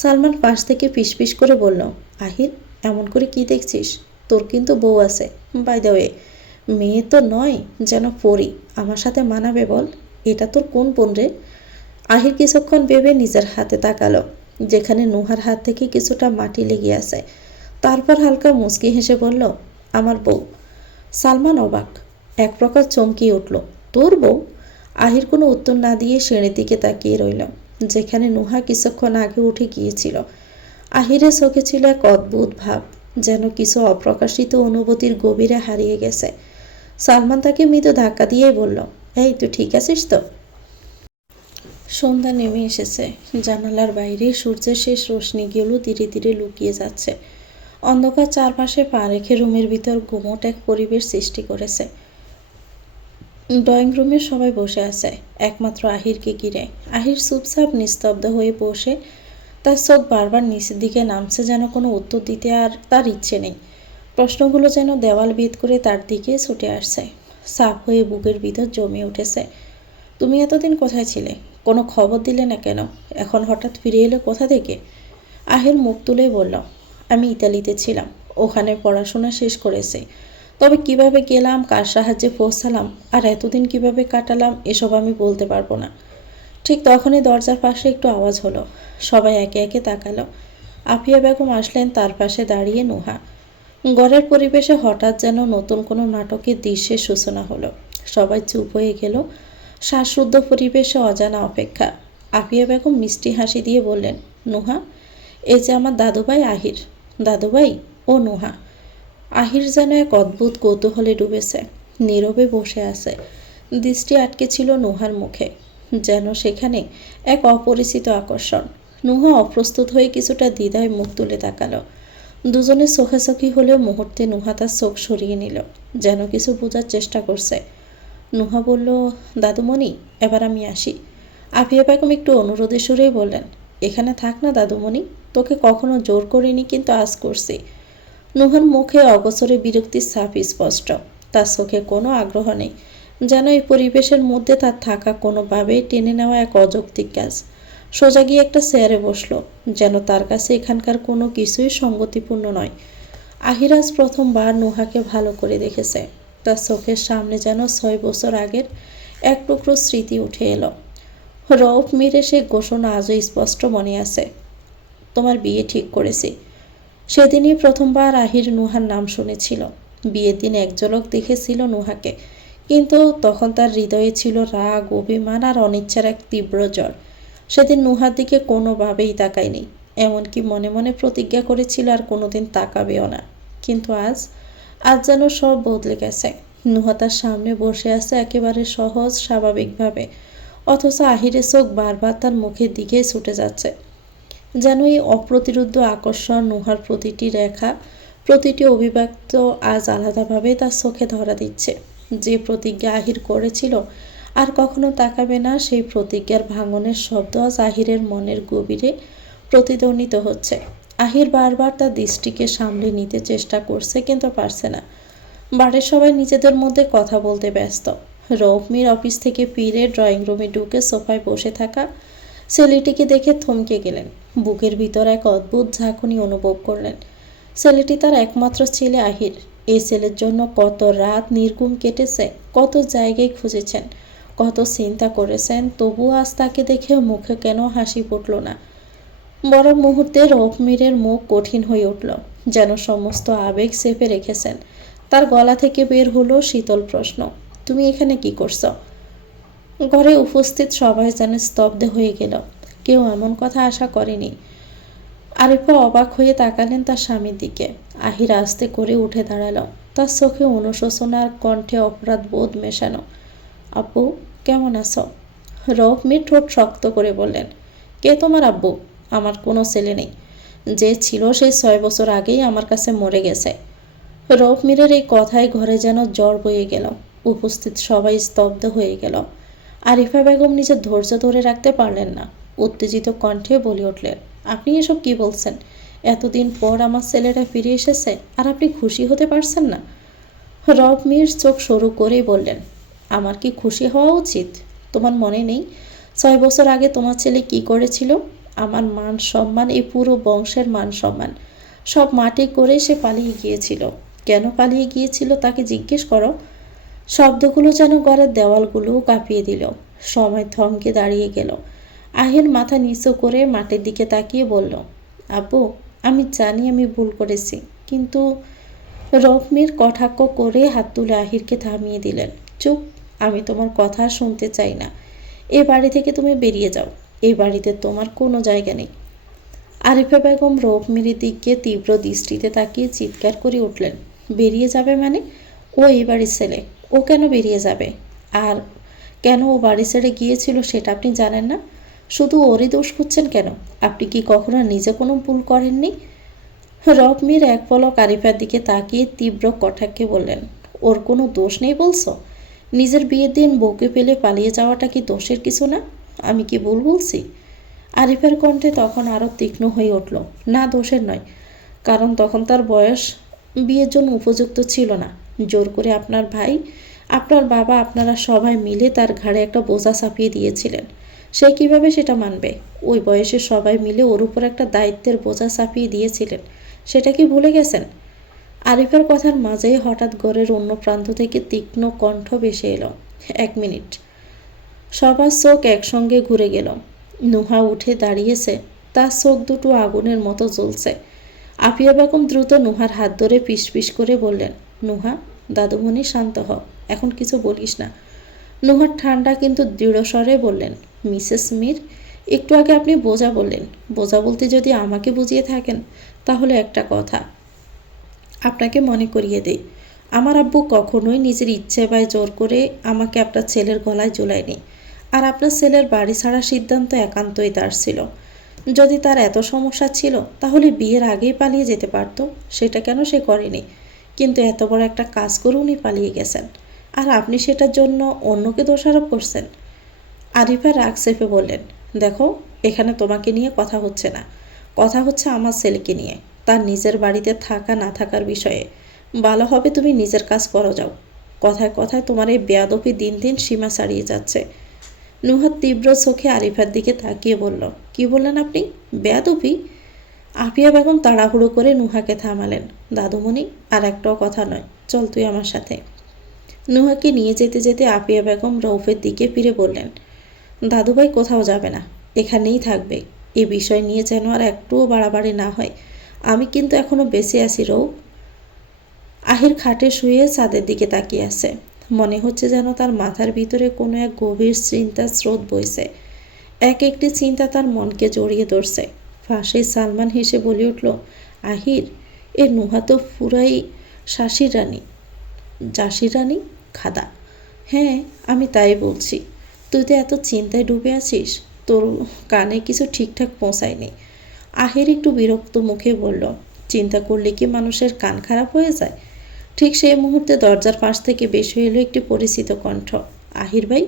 সালমান পাশ থেকে ফিসফিস করে বলল, আহির, এমন করে কি দেখছিস? তোর কিন্তু বউ আছে, বাই দ্য ওয়ে। মেয়ে তো নয়, যেন পরি। আমার সাথে মানাবে বল? এটা তোর কোন বোন রে? আহির কিছুক্ষণ ভেবে নিজের হাতে তাকালো, যেখানে নুহার হাত থেকে কিছুটা মাটি লেগে আছে। তারপর হালকা মুচকি হেসে বলল, আমার বউ। সালমান অবাক, এক প্রকার চমকিয়ে উঠল, তোর বউ? আহির কোনো উত্তর না দিয়ে সিঁড়ির দিকে তাকিয়ে রইল, যেখানে নুহা কিছুক্ষণ আগে উঠে গিয়েছিল। আহিরের চোখে ছিল এক অদ্ভুত ভাব, যেন কিছু অপ্রকাশিত অনুভূতির গভীরে হারিয়ে গেছে। সালমান তাকে মৃদু ধাক্কা দিয়েই বলল, এই তুই ঠিক আছিস তো? সন্ধ্যা নেমে এসেছে। জানালার বাইরে সূর্যের শেষ রশ্মিগুলো ধীরে ধীরে লুকিয়ে যাচ্ছে। অন্ধকার চারপাশে পা রেখে রুমের ভিতর গুমোট এক পরিবেশ সৃষ্টি করেছে। ড্রয়িং রুমে সবাই বসে আছে, একমাত্র আহিরকে ঘিরে। আহির চুপচাপ নিস্তব্ধ হয়ে বসে, তার চোখ বারবার নিচের দিকে নামছে, যেন কোনো উত্তর দিতে আর তার ইচ্ছে নেই। প্রশ্নগুলো যেন দেওয়াল ভেদ করে তার দিকে ছুটে আসছে, সাফ হয়ে বুকের ভিতর জমে উঠেছে। তুমি এতদিন কোথায় ছিলে? কোনো খবর দিলে না কেন? এখন হঠাৎ ফিরে এলে কোথা থেকে? আহির মুখ তুলে বলল, আমি ইতালিতে ছিলাম, ওখানে পড়াশোনা শেষ করেছি। তবে কিভাবে গেলাম, কার সাহায্যে পৌঁছালাম, আর এতদিন কিভাবে কাটালাম, এসব আমি বলতে পারবো না। ঠিক তখনই দরজার পাশে একটু আওয়াজ হলো। সবাই একে একে তাকালো। আফিয়া বেগম আসলেন, তার পাশে দাঁড়িয়ে নুহা। ঘরের পরিবেশে হঠাৎ যেন নতুন কোনো নাটকের দৃশ্যের সূচনা হলো। সবাই চুপ হয়ে গেল, শ্বাসরুদ্ধ পরিবেশে, অজানা অপেক্ষা। আফিয়া বেগম মিষ্টি হাসি দিয়ে বললেন, নুহা, এই যে আমার দাদুভাই আহির। দাদুভাই? ও নুহা। আহির যেন এক অদ্ভুত কৌতূহলে ডুবেছে, নীরবে বসে আছে। দৃষ্টি আটকে ছিল নুহার মুখে, যেন সেখানে এক অপরিচিত আকর্ষণ। নুহা অপ্রস্তুত হয়ে কিছুটা দ্বিধায় মুখ তুলে তাকালো। দুজনে চোখাচোখি হলেও মুহূর্তে নুহা তার চোখ সরিয়ে নিল, যেন কিছু বোঝার চেষ্টা করছে। নুহা বলল, দাদুমণি, এবার আমি আসি। আফিয়া বেগম একটু অনুরোধের সুরেই বললেন, এখানে থাক না দাদুমণি, তোকে কখনো জোর করিনি, কিন্তু আজ করছি। নুহার মুখে অগোচরে বিরক্তির ছাপ স্পষ্ট, তার চোখে কোনো আগ্রহ নেই, যেন এই পরিবেশের মধ্যে তার থাকা কোনোভাবেই টেনে নেওয়া এক অযৌক্তিক কাজ। সোজা গিয়ে একটা চেয়ারে বসলো, যেন তার কাছে এখানকার কোনো কিছুই সঙ্গতিপূর্ণ নয়। আহিরাজ প্রথমবার নুহাকে ভালো করে দেখেছে। তার চোখের সামনে যেন 6 বছর আগের এক টুকরো স্মৃতি উঠে এলো। রৌফ মিরে সে ঘোষণা আজও স্পষ্ট মনে আছে, তোমার বিয়ে ঠিক করেছি। সেদিনই প্রথমবার আহির নুহার নাম শুনেছিল। বিয়ের দিন এক ঝলক দেখেছিল নুহাকে, কিন্তু তখন তার হৃদয়ে ছিল রাগ, অভিমান আর অনিচ্ছার এক তীব্র জ্বর। সেদিন নুহার দিকে কোনোভাবেই তাকায়নি, এমনকি মনে মনে প্রতিজ্ঞা করেছিল আর কোনোদিন তাকাবেও না। কিন্তু আজ যেন সব বদলে গেছে। নুহা তার সামনে বসে আছে একেবারে সহজ স্বাভাবিকভাবে, অথচ আহিরের চোখ বারবার তার মুখের দিকে ছুটে যাচ্ছে, যেন এই অপ্রতিরোধ্য আকর্ষণ, নুহার প্রতিটি রেখা, প্রতিটি অভিব্যক্ত আজ আলাদাভাবে তার চোখে ধরা দিচ্ছে। যে প্রতিজ্ঞা আহির করেছিল আর কখনো তাকাবে না, সেই প্রতিজ্ঞার ভাঙনের শব্দ আজ আহিরের মনের গভীরে প্রতিধ্বনিত হচ্ছে। আহির বারবার তার দৃষ্টিকে সামলে নিতে চেষ্টা করছে, কিন্তু পারছে না। বাড়ির সবাই নিজেদের মধ্যে কথা বলতে ব্যস্ত। রৌফমির অফিস থেকে ফিরে ড্রয়িং রুমে ঢুকে সোফায় বসে থাকা ছেলেটিকে দেখে থমকে গেলেন। বুকের ভিতর এক অদ্ভুত ঝাঁকুনি অনুভব করলেন। ছেলেটি তার একমাত্র ছেলে আহির। এই ছেলের জন্য কত রাত নির্ঘুম কেটেছে, কত জায়গায় খুঁজেছেন, কত চিন্তা করেছেন, তবুও আজ তাকে দেখে মুখে কেন হাসি ফুটল না। বরং মুহূর্তে রৌফমিরের মুখ কঠিন হয়ে উঠল, যেন সমস্ত আবেগ চেপে রেখেছেন। তার গলা থেকে বের হলো শীতল প্রশ্ন, তুমি এখানে কি করছো? ঘরে উপস্থিত সবাই যেন স্তব্ধ হয়ে গেল। কেউ এমন কথা আশা করেনি। আরিফা অবাক হয়ে তাকালেন তার স্বামীর দিকে। আহির আস্তে করে উঠে দাঁড়ালো, তার চোখে অনুশোচনার, কণ্ঠে অপরাধ বোধ মেশানো। আব্বু, কেমন আছো? রৌফমির ঠোঁট শক্ত করে বললেন, কে তোমার আব্বু? আমার কোনো ছেলে নেই। যে ছিল সেই 6 বছর আগেই আমার কাছে মরে গেছে। রৌফমিরের এই কথায় ঘরে যেন জ্বর বয়ে গেল। উপস্থিত সবাই স্তব্ধ হয়ে গেল। আরিফা বেগম নিজের ধৈর্য ধরে রাখতে পারলেন না। উত্তেজিত কণ্ঠে বলে উঠলেন, আপনি এসব কি বলছেন? এতদিন পর আমার ছেলেটা ফিরে এসেছে আর আপনি খুশি হতে পারছেন না? রৌফমির চোখ সরু করেই বললেন, আমার কি খুশি হওয়া উচিত? তোমার মনে নেই 6 বছর আগে তোমার ছেলে কি করেছিল? আমার মান সম্মান, এই পুরো বংশের মান সম্মান সব মাটি করে সে পালিয়ে গিয়েছিল। কেন পালিয়ে গিয়েছিল তাকে জিজ্ঞেস করো। শব্দগুলো যেন ঘরের দেওয়ালগুলোও কাঁপিয়ে দিল। সময় থমকে দাঁড়িয়ে গেল। আহির মাথা নিচু করে মাটির দিকে তাকিয়ে বলল, আব্বু, আমি জানি আমি ভুল করেছি, কিন্তু রৌফমির কটাক্ষ করে হাত তুলে আহিরকে থামিয়ে দিলেন। চুপ, আমি তোমার কথা শুনতে চাই না। এ বাড়ি থেকে তুমি বেরিয়ে যাও। এই বাড়িতে তোমার কোনো জায়গা নেই। আরিফা বেগম রৌফমির দিকে তীব্র দৃষ্টিতে তাকিয়ে চিৎকার করে উঠলেন, বেরিয়ে যাবে মানে? ও এই বাড়ির ছেলে, ও কেন বেরিয়ে যাবে? আর কেন ও বাড়ি ছেড়ে গিয়েছিল সেটা আপনি জানেন না? শুধু ওরই দোষ খুঁজছেন কেন? আপনি কি কখনো নিজে কোনো ভুল করেননি? রৌফমির এক পলক আরিফার দিকে তাকিয়ে তীব্র কটাক্ষে বললেন, ওর কোনো দোষ নেই বলছো? নিজের বিয়ের দিন বউকে পেলে পালিয়ে যাওয়াটা কি দোষের কিছু না? আমি কি ভুল বলছি? আরিফের কণ্ঠে তখন আরও তীক্ষ্ণ হয়ে উঠল, না, দোষের নয়, কারণ তখন তার বয়স বিয়ের জন্য উপযুক্ত ছিল না। জোর করে আপনার ভাই, আপনার বাবা, আপনারা সবাই মিলে তার ঘাড়ে একটা বোঝা চাপিয়ে দিয়েছিলেন। সে কিভাবে সেটা মানবে? ওই বয়সে সবাই মিলে ওর উপর একটা দায়িত্বের বোঝা চাপিয়ে দিয়েছিলেন, সেটা কি ভুলে গেছেন? আরিফার কথার মাঝেই হঠাৎ ঘরের অন্য প্রান্ত থেকে তীক্ষ্ণ কণ্ঠ ভেসে এলো, 1 মিনিট। সবার চোখ একসঙ্গে ঘুরে গেল। নুহা উঠে দাঁড়িয়েছে, তার চোখ দুটো আগুনের মতো জ্বলছে। আফিয়া বেগম দ্রুত নুহার হাত ধরে পিস করে বললেন, নুহা, দাদুমণি, শান্ত হ, এখন কিছু বলিস না। নুহার ঠান্ডা কিন্তু দৃঢ় স্বরে বললেন, মিসেস মীর, একটু আগে আপনি বোঝা বললেন। বোঝা বলতে যদি আমাকে বুঝিয়ে থাকেন, তাহলে একটা কথা আপনাকে মনে করিয়ে দেই, আমার আব্বু কখনোই নিজের ইচ্ছে বা জোর করে আমাকে আপনার ছেলের গলায় ঝুলায়নি। আর আপনার ছেলের বাড়ি ছাড়ার সিদ্ধান্ত একান্তই তার ছিল। যদি তার এত সমস্যা ছিল তাহলে বিয়ের আগেই পালিয়ে যেতে পারত, সেটা কেন সে করেনি? কিন্তু এত বড় একটা কাজ করে উনি পালিয়ে গেছেন, আর আপনি সেটার জন্য অন্যকে দোষারোপ করছেন। আরিফা রাগ চেপে বললেন, দেখো, এখানে তোমাকে নিয়ে কথা হচ্ছে না, কথা হচ্ছে আমার ছেলেকে নিয়ে, তার নিজের বাড়িতে থাকা না থাকার বিষয়ে। ভালো হবে তুমি নিজের কাজ করো, যাও। কথায় কথায় তোমার এই বেয়াদবি দিন দিন সীমা ছাড়িয়ে যাচ্ছে। নুহা তীব্র চোখে আরিফার দিকে তাকিয়ে বলল, কি বললেন আপনি? বেয়াদবি? আফিয়া বেগম তাড়াহুড়ো করে নুহাকে থামালেন, দাদুমণি, আর একটাও কথা নয়, চল তুই আমার সাথে। নুহাকে নিয়ে যেতে যেতে আফিয়া বেগম রৌফের দিকে ফিরে বললেন, দাদুভাই কোথাও যাবে না, এখানেই থাকবে। এ বিষয় নিয়ে যেন আর একটুও বাড়াবাড়ি না হয়। আমি কিন্তু এখনো বেঁচে আছি রৌফ। আহির খাটে শুয়ে ছাদের দিকে তাকিয়ে আছে। মনে হচ্ছে যেন তার মাথার ভিতরে কোনো এক গভীর চিন্তার স্রোত বইছে। এক একটি চিন্তা তার মনকে জড়িয়ে ধরছে। ফাঁসে সালমান হেসে বলে উঠল, আহির, এ নুহা তো পুরাই শাসির রানী। জাসি রানী খাদা। হ্যাঁ, আমি তাই বলছি। তুই তো এত চিন্তায় ডুবে আছিস, তোর কানে কিছু ঠিকঠাক পৌঁছায়নি। আহির একটু বিরক্ত মুখে বলল, চিন্তা করলে কি মানুষের কান খারাপ হয়ে যায়? ঠিক সেই মুহূর্তে দরজার পাশ থেকে বেশি এলো একটি পরিচিত কণ্ঠ। আহির ভাই।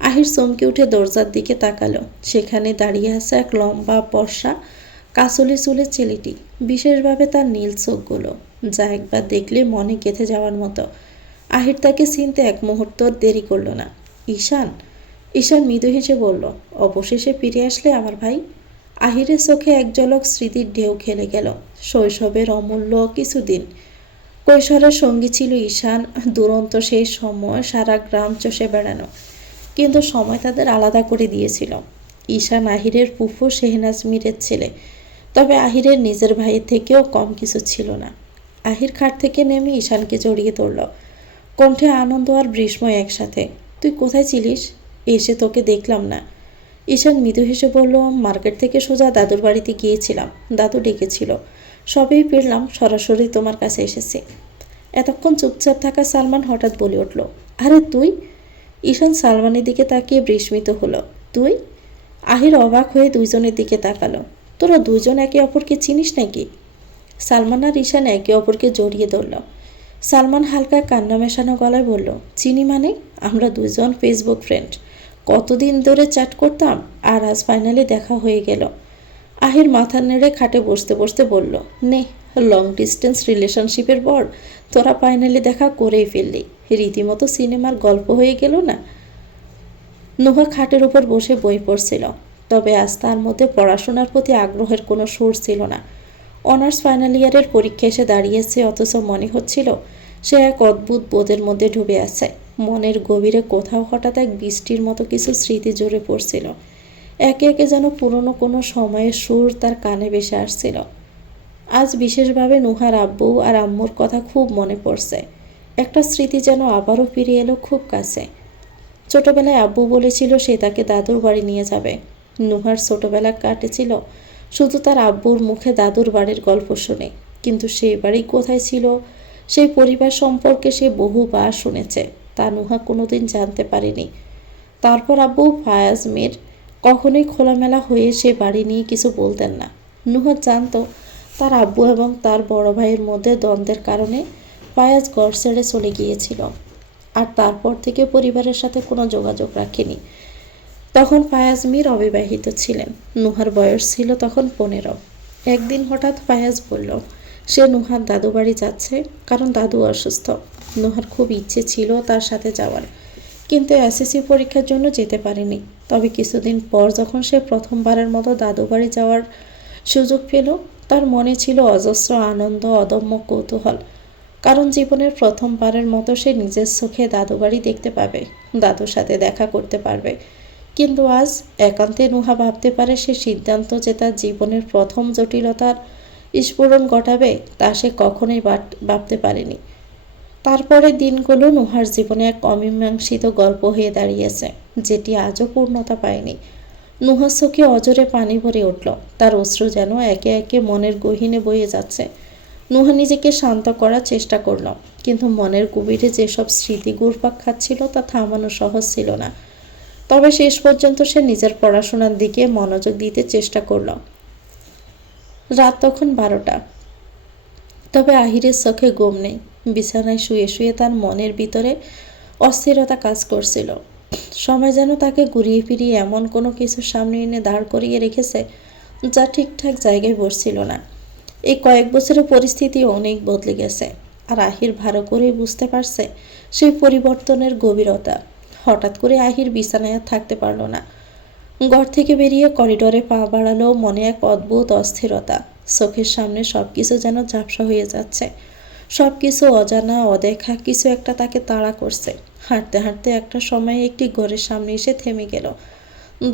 আহির চমকে উঠে দরজার দিকে তাকালো। সেখানে দাঁড়িয়ে আছে এক লম্বা পর্সা কাসলি চুলের ছেলেটি। বিশেষভাবে তার নীল চোখগুলো, যা একবার দেখলে মনে গেঁথে যাওয়ার মতো। আহির তাকে চিনতে এক মুহূর্ত দেরি করল না। ঈশান। ঈশান মৃদু হেসে বলল, অবশেষে ফিরে আসলে আমার ভাই। আহিরের চোখে এক ঝলক স্মৃতির ঢেউ খেলে গেল। শৈশবের অমূল্য কিছুদিন। কৈশোরের সঙ্গী ছিল ঈশান। দুরন্ত সেই সময় সারা গ্রাম চষে বেড়ানো। কিন্তু সময় তাদের আলাদা করে দিয়েছিল। ঈশান আহিরের ফুফু শেহনাজ মীরের ছেলে। তবে আহিরের নিজের ভাইয়ের থেকেও কম কিছু ছিল না। আহির খাট থেকে নেমে ঈশানকে জড়িয়ে ধরল। কণ্ঠে আনন্দ আর বিস্ময় একসাথে। তুই কোথায় ছিলিস? এসে তোকে দেখলাম না। ঈশান মৃদু হেসে বলল, মার্কেট থেকে সোজা দাদুর বাড়িতে গিয়েছিলাম। দাদু ডেকেছিল। সবেই ফিরলাম, সরাসরি তোমার কাছে এসেছি। এতক্ষণ চুপচাপ থাকা সালমান হঠাৎ বলে উঠল, আরে তুই? ঈশান সালমানের দিকে তাকিয়ে বিস্মিত হলো। তুই? আহির অবাক হয়ে দুইজনের দিকে তাকালো। তোরা দুইজন একে অপরকে চিনিস নাকি? সালমান আর ঈশান একে অপরকে জড়িয়ে ধরল। সালমান হালকা কান্না মেশানো গলায় বলল, চিনি মানে? আমরা দুজন ফেসবুক ফ্রেন্ড। কতদিন ধরে চ্যাট করতাম, আর আজ ফাইনালি দেখা হয়ে গেল। আহির মাথা নেড়ে খাটে বসতে বসতে বলল, নে, লং ডিস্টেন্স রিলেশনশিপের পর তোরা ফাইনালি দেখা করেই ফেললি। রীতিমতো সিনেমার গল্প হয়ে গেল না? নুহা খাটের উপর বসে বই পড়ছিল। তবে আজ তার মধ্যে পড়াশোনার প্রতি আগ্রহের কোনো সুর ছিল না। অনার্স ফাইনাল ইয়ারের পরীক্ষা এসে দাঁড়িয়েছে, অথচ মনে হচ্ছিল সে এক অদ্ভুত বোধের মধ্যে ডুবে আছে। মনের গভীরে কোথাও হঠাৎ এক বৃষ্টির মতো কিছু স্মৃতি জড়ে পড়ছিল। একে একে যেন পুরনো কোনো সময়ের সুর তার কানে ভেসে আসছিল। আজ বিশেষভাবে নুহার আব্বু আর আম্মুর কথা খুব মনে পড়ছে। একটা স্মৃতি যেন আবারও ফিরে এলো খুব কাছে। ছোটবেলায় আব্বু বলেছিল সে তাকে দাদুর বাড়ি নিয়ে যাবে। নুহার ছোটবেলা কাটেছিল শুধু তার আব্বুর মুখে দাদুর বাড়ির গল্প শুনে। কিন্তু সেই বাড়ি কোথায় ছিল, সেই পরিবার সম্পর্কে সে বহুবার শুনেছে, তা নুহা কোনোদিন জানতে পারেনি। তারপর আব্বু ফায়াজ মীর কখনোই খোলামেলা হয়ে সে বাড়ি নিয়ে কিছু বলতেন না। নুহা জানত তার আব্বু এবং তার বড় ভাইয়ের মধ্যে দ্বন্দ্বের কারণে ফায়াজ ঘর ছেড়ে চলে গিয়েছিল, আর তারপর থেকে পরিবারের সাথে কোনো যোগাযোগ রাখেনি। তখন ফায়াজ মীর অবিবাহিত ছিলেন। নুহার বয়স ছিল তখন 15। একদিন হঠাৎ ফায়াজ বলল সে নুহার দাদু বাড়ি যাচ্ছে, কারণ দাদু অসুস্থ। নুহার খুব ইচ্ছে ছিল তার সাথে যাওয়ার, কিন্তু এসএসসি পরীক্ষার জন্য যেতে পারেনি। তবে কিছুদিন পর যখন সে প্রথমবারের মতো দাদু বাড়ি যাওয়ার সুযোগ পেল, তার মনে ছিল অজস্র আনন্দ, অদম্য কৌতূহল। কারণ জীবনের প্রথমবারের মতো সে নিজের চোখে দাদু বাড়ি দেখতে পাবে, দাদুর সাথে দেখা করতে পারবে। কিন্তু আজ একান্তে নুহা ভাবতে পারে সে সিদ্ধান্ত যে তার জীবনের প্রথম জটিলতার স্ফুরণ ঘটাবে, তা সে কখনোই ভাবতে পারেনি। তারপরে দিনগুলো নুহার জীবনে এক অমীমাংসিত গল্প হয়ে দাঁড়িয়েছে, যেটি আজও পূর্ণতা পায়নি। নুহার চোখে অজরে পানি ভরে উঠল। তার অশ্রু যেন একে একে মনের গহীনে বয়ে যাচ্ছে। নুহা নিজেকে শান্ত করার চেষ্টা করল, কিন্তু মনের গভীরে যেসব স্মৃতি ঘুরপাক খাচ্ছিল তা থামানো সহজ ছিল না। তবে শেষ পর্যন্ত সে নিজের পড়াশোনার দিকে মনোযোগ দিতে চেষ্টা করল। রাত তখন 12টা। তবে আহিরের চোখে ঘুম নেই। বিছানায় শুয়ে শুয়ে তার মনের ভিতরে অস্থিরতা কাজ করছিল। সময় যেন তাকে ঘুরিয়ে ফিরিয়ে এমন কোনো কিছুর সামনে এনে দাঁড় করিয়ে রেখেছে যা ঠিকঠাক জায়গায় বসছিল না। এই কয়েক বছরের পরিস্থিতি অনেক বদলে গেছে, আর আহির ভালো করেই বুঝতে পারছে সেই পরিবর্তনের গভীরতা। হঠাৎ করে আহির বিছানায় আর থাকতে পারল না। ঘর থেকে বেরিয়ে করিডোরে পা বাড়ালো, মনে এক অদ্ভুত অস্থিরতা। চোখের সামনে সবকিছু যেন ঝাপসা হয়ে যাচ্ছে। সবকিছু অজানা, অদেখা কিছু একটা তাকে তাড়া করছে। হাঁটতে হাঁটতে একটা সময় একটি ঘরের সামনে এসে থেমে গেল।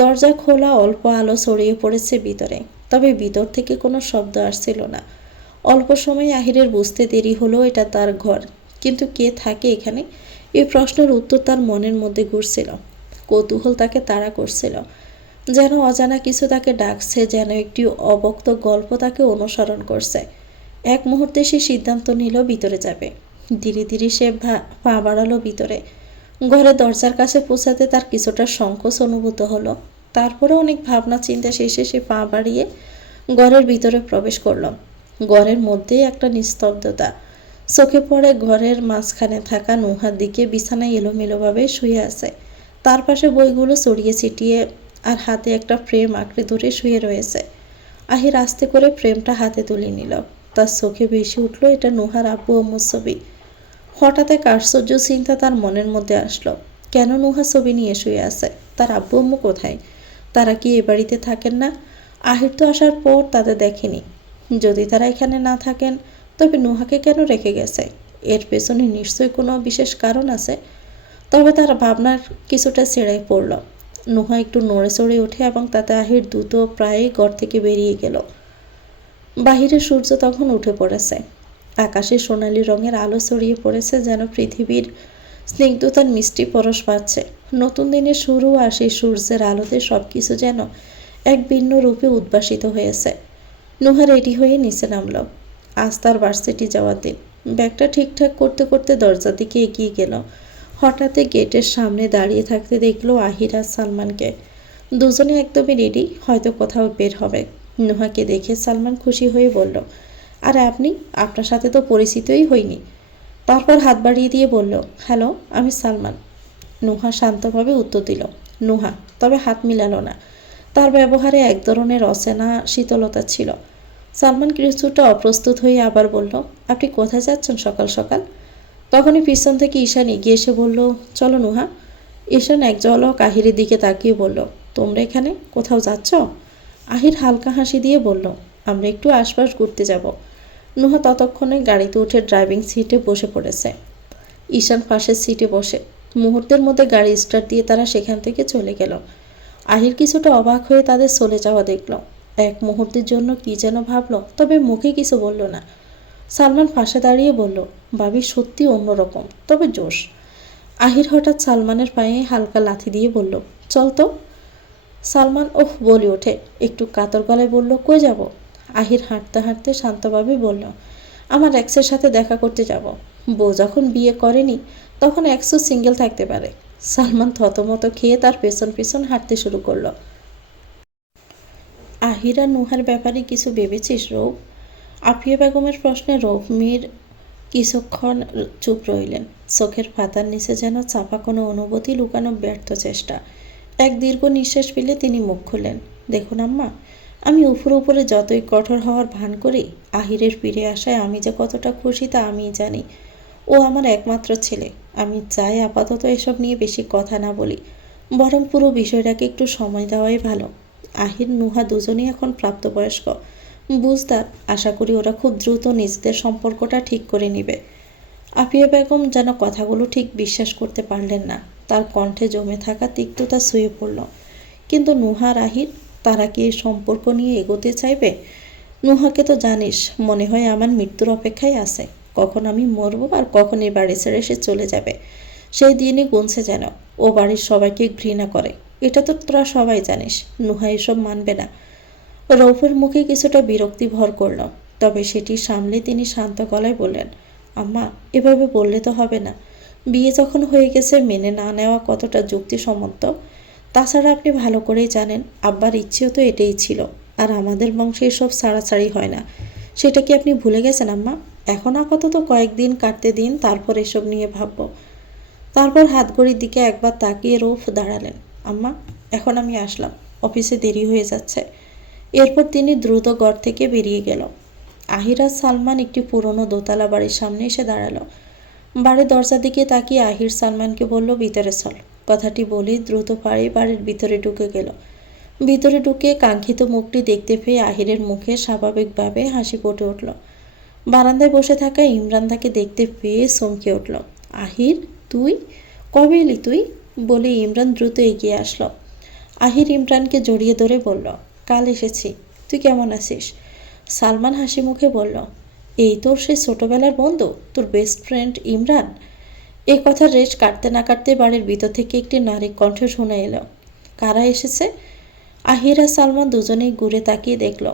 দরজা খোলা, অল্প আলো ছড়িয়ে পড়েছে ভিতরে, তবে ভিতর থেকে কোনো শব্দ আসছিল না। অল্প সময় আহিরের বুঝতে দেরি হলো এটা তার ঘর, কিন্তু কে থাকে এখানে, এই প্রশ্নের উত্তর তার মনের মধ্যে ঘুরছিল। কৌতূহল তাকে তাড়া করছিল, যেন অজানা কিছু তাকে ডাকছে, যেন একটি অব্যক্ত গল্প তাকে অনুসরণ করছে। এক মুহূর্তে সে সিদ্ধান্ত নিল ভিতরে যাবে। ধীরে ধীরে সে পা বাড়ালো ভিতরে। ঘরের দরজার কাছে পৌঁছাতে তার কিছুটা সংকোচ অনুভূত হলো। তারপরে অনেক ভাবনা চিন্তা শেষে সে পা বাড়িয়ে ঘরের ভিতরে প্রবেশ করল। ঘরের মধ্যেই একটা নিস্তব্ধতা। চোখে পড়ে ঘরের মাঝখানে থাকা নুহার দিকে। বিছানায় এলোমেলোভাবে শুয়ে আছে, তার পাশে বইগুলো ছড়িয়ে ছিটিয়ে, আর হাতে একটা ফ্রেম আঁকড়ে ধরে শুয়ে রয়েছে। আহির আস্তে করে ফ্রেমটা হাতে তুলে নিল। তার চোখে ভেসে উঠল এটা নুহার আব্বু আম্মুর ছবি। হঠাৎ এক আশ্চর্য চিন্তা তার মনের মধ্যে আসলো। কেন নুহা ছবি নিয়ে শুয়ে আছে? তার আব্বু আম্মু কোথায়? তারা কি এ বাড়িতে থাকেন না? আহির তো আসার পর তাদের দেখেনি। যদি তারা এখানে না থাকেন, তবে নুহাকে কেন রেখে গেছে? এর পেছনে নিশ্চয়ই কোনো বিশেষ কারণ আছে। তবে তার ভাবনার কিছুটা ছেড়ে পড়ল। নুহা একটু নড়ে চড়ে ওঠে এবং তাতে আহির দ্রুত প্রায়ই ঘর থেকে বেরিয়ে গেল। বাহিরে সূর্য তখন উঠে পড়েছে। আকাশে সোনালি রঙের আলো ছড়িয়ে পড়েছে, যেন পৃথিবীর স্নিগ্ধতার মিষ্টি পরশ পাচ্ছে। নতুন দিনের শুরু, আর সেই সূর্যের আলোতে সবকিছু যেন এক ভিন্ন রূপে উদ্ভাসিত হয়েছে। নুহা রেডি হয়ে নিচে নামল। আজ তার ভার্সিটি যাওয়ার দিন। ব্যাগটা ঠিকঠাক করতে করতে দরজার দিকে এগিয়ে গেল। হঠাৎ গেটের সামনে দাঁড়িয়ে থাকতে দেখল আহির আর সালমানকে। দুজনে একদমই রেডি, হয়তো কোথাও বের হবে। নুহাকে দেখে সালমান খুশি হয়ে বলল, আরে আপনি, আপনার সাথে তো পরিচিতই হইনি। তারপর হাত বাড়িয়ে দিয়ে বলল, হ্যালো, আমি সালমান। নুহা শান্তভাবে উত্তর দিল, নুহা, তবে হাত মিলালো না। তার ব্যবহারে এক ধরনের অচেনা শীতলতা ছিল। সালমান কিছুটা অপ্রস্তুত হয়ে আবার বলল, আপনি কোথায় যাচ্ছেন সকাল সকাল? তখনই পিছন থেকে ঈশান এগিয়ে এসে বলল, চলো নুহা। ঈশান এক ঝলক আহিরের দিকে তাকিয়ে বলল, তোমরা এখানে কোথাও যাচ্ছ? আহির হালকা হাসি দিয়ে বলল, আমরা একটু আশপাশ ঘুরতে যাব। নুহা ততক্ষণে গাড়িতে উঠে ড্রাইভিং সিটে বসে পড়েছে। ঈশান পাশের সিটে বসে। মুহূর্তের মধ্যে গাড়ি স্টার্ট দিয়ে তারা সেখান থেকে চলে গেল। আহির কিছুটা অবাক হয়ে তাদের চলে যাওয়া দেখল। এক মুহূর্তের জন্য কি যেন ভাবল, তবে মুখে কিছু বলল না। সালমান পাশে দাঁড়িয়ে বলল, ভাবি সত্যি অন্যরকম, তবে জোশ। আহির হঠাৎ সালমানের পায়ে হালকা লাথি দিয়ে বলল, চল তো। সালমান ওহ বলে ওঠে, একটু কাতর গলায় বলল, কই যাব? আহির হাঁটতে হাঁটতে শান্তভাবে বলল, আমার এক্সের সাথে দেখা করতে যাব। বউ যখন বিয়ে করেনি, তখন এক্সও সিঙ্গেল থাকতে পারে। সালমান থতমত খেয়ে তার পেছন পেছন হাঁটতে শুরু করলো। আহির আর নুহার ব্যাপারে কিছু ভেবেছিস রৌফ? আফিয়া বেগমের প্রশ্নে রৌফ মীর কিছুক্ষণ চুপ রইলেন। চোখের পাতার নিচে যেন চাপা কোনো অনুভূতি লুকানো ব্যর্থ চেষ্টা। এক দীর্ঘ নিঃশ্বাস ফেলে তিনি মুখ খুললেন, দেখুন আম্মা, আমি উপরে উপরে যতই কঠোর হওয়ার ভান করি, আহিরের ফিরে আসায় আমি যে কতটা খুশি তা আমিই জানি। ও আমার একমাত্র ছেলে। আমি চাই আপাতত এসব নিয়ে বেশি কথা না বলি, বরং পুরো বিষয়টাকে একটু সময় দেওয়াই ভালো। আহির নুহা দুজনেই এখন প্রাপ্তবয়স্ক, বুঝদার। আশা করি ওরা খুব দ্রুত নিজেদের সম্পর্কটা ঠিক করে নেবে। আফিয়া বেগম যেন কথাগুলো ঠিক বিশ্বাস করতে পারলেন না। তার কণ্ঠে জমে থাকা তিক্ততা ছুঁয়ে পড়ল। কিন্তু নুহা আর আহির, তারা কি এই সম্পর্ক নিয়ে এগোতে চাইবে? নুহাকে তো জানিস, মনে হয় আমার মৃত্যুর অপেক্ষায় আছে। কখন আমি মরব আর কখন এই বাড়ি ছেড়ে সে চলে যাবে, সেই দিনই গুনছে যেন। ও বাড়ির সবাইকে ঘৃণা করে, এটা তো তোরা সবাই জানিস। নুহা এসব মানবে না। রৌফের মুখে কিছুটা বিরক্তি ভর করল, তবে সেটি সামলে তিনি শান্ত গলায় বললেন, আম্মা, এভাবে বললে তো হবে না। বিয়ে যখন হয়ে গেছে, মেনে না নেওয়া কতটা যুক্তিসম্মত। তাছাড়া আপনি ভালো করেই জানেন, আব্বার ইচ্ছেও তো এটাই ছিল। আর আমাদের বংশে এসব ছাড়াছাড়ি হয় না। সেটা কি আপনি ভুলে গেছেন আম্মা? এখন আপাতত কয়েকদিন কাটতে দিন, তারপর এসব নিয়ে ভাবব। তারপর হাতঘড়ির দিকে একবার তাকিয়ে রৌফ দাঁড়ালেন, আম্মা, এখন আমি আসলাম, অফিসে দেরি হয়ে যাচ্ছে। এরপর তিনি দ্রুত ঘর থেকে বেরিয়ে গেল। আহির আর সালমান একটি পুরনো দোতলা বাড়ির সামনে এসে দাঁড়ালো। বাড়ির দরজার দিকে তাকিয়ে আহির সালমানকে বলল, ভিতরে চল। কথাটি বলেই দ্রুত পায়ে বাড়ির ভিতরে ঢুকে গেল। ভিতরে ঢুকে কাঙ্ক্ষিত মুখটি দেখতে পেয়ে আহিরের মুখে স্বাভাবিকভাবে হাসি ফুটে উঠল। বারান্দায় বসে থাকা ইমরান তাকে দেখতে পেয়ে চমকে উঠল। আহির, তুই কবে এলি তুই? বলে ইমরান দ্রুত এগিয়ে আসলো। আহির ইমরানকে জড়িয়ে ধরে বলল, কাল এসেছি। তুই কেমন আছিস? সালমান হাসি মুখে বলল, এই তোর সেই ছোটবেলার বন্ধু, তোর বেস্ট ফ্রেন্ড ইমরান? এই কথার রেশ কাটতে না কাটতে বাড়ির ভিতর থেকে একটি নারী কণ্ঠ শোনা এলো। কারা এসেছে? আহির আর সালমান দুজনেই ঘুরে তাকিয়ে দেখল,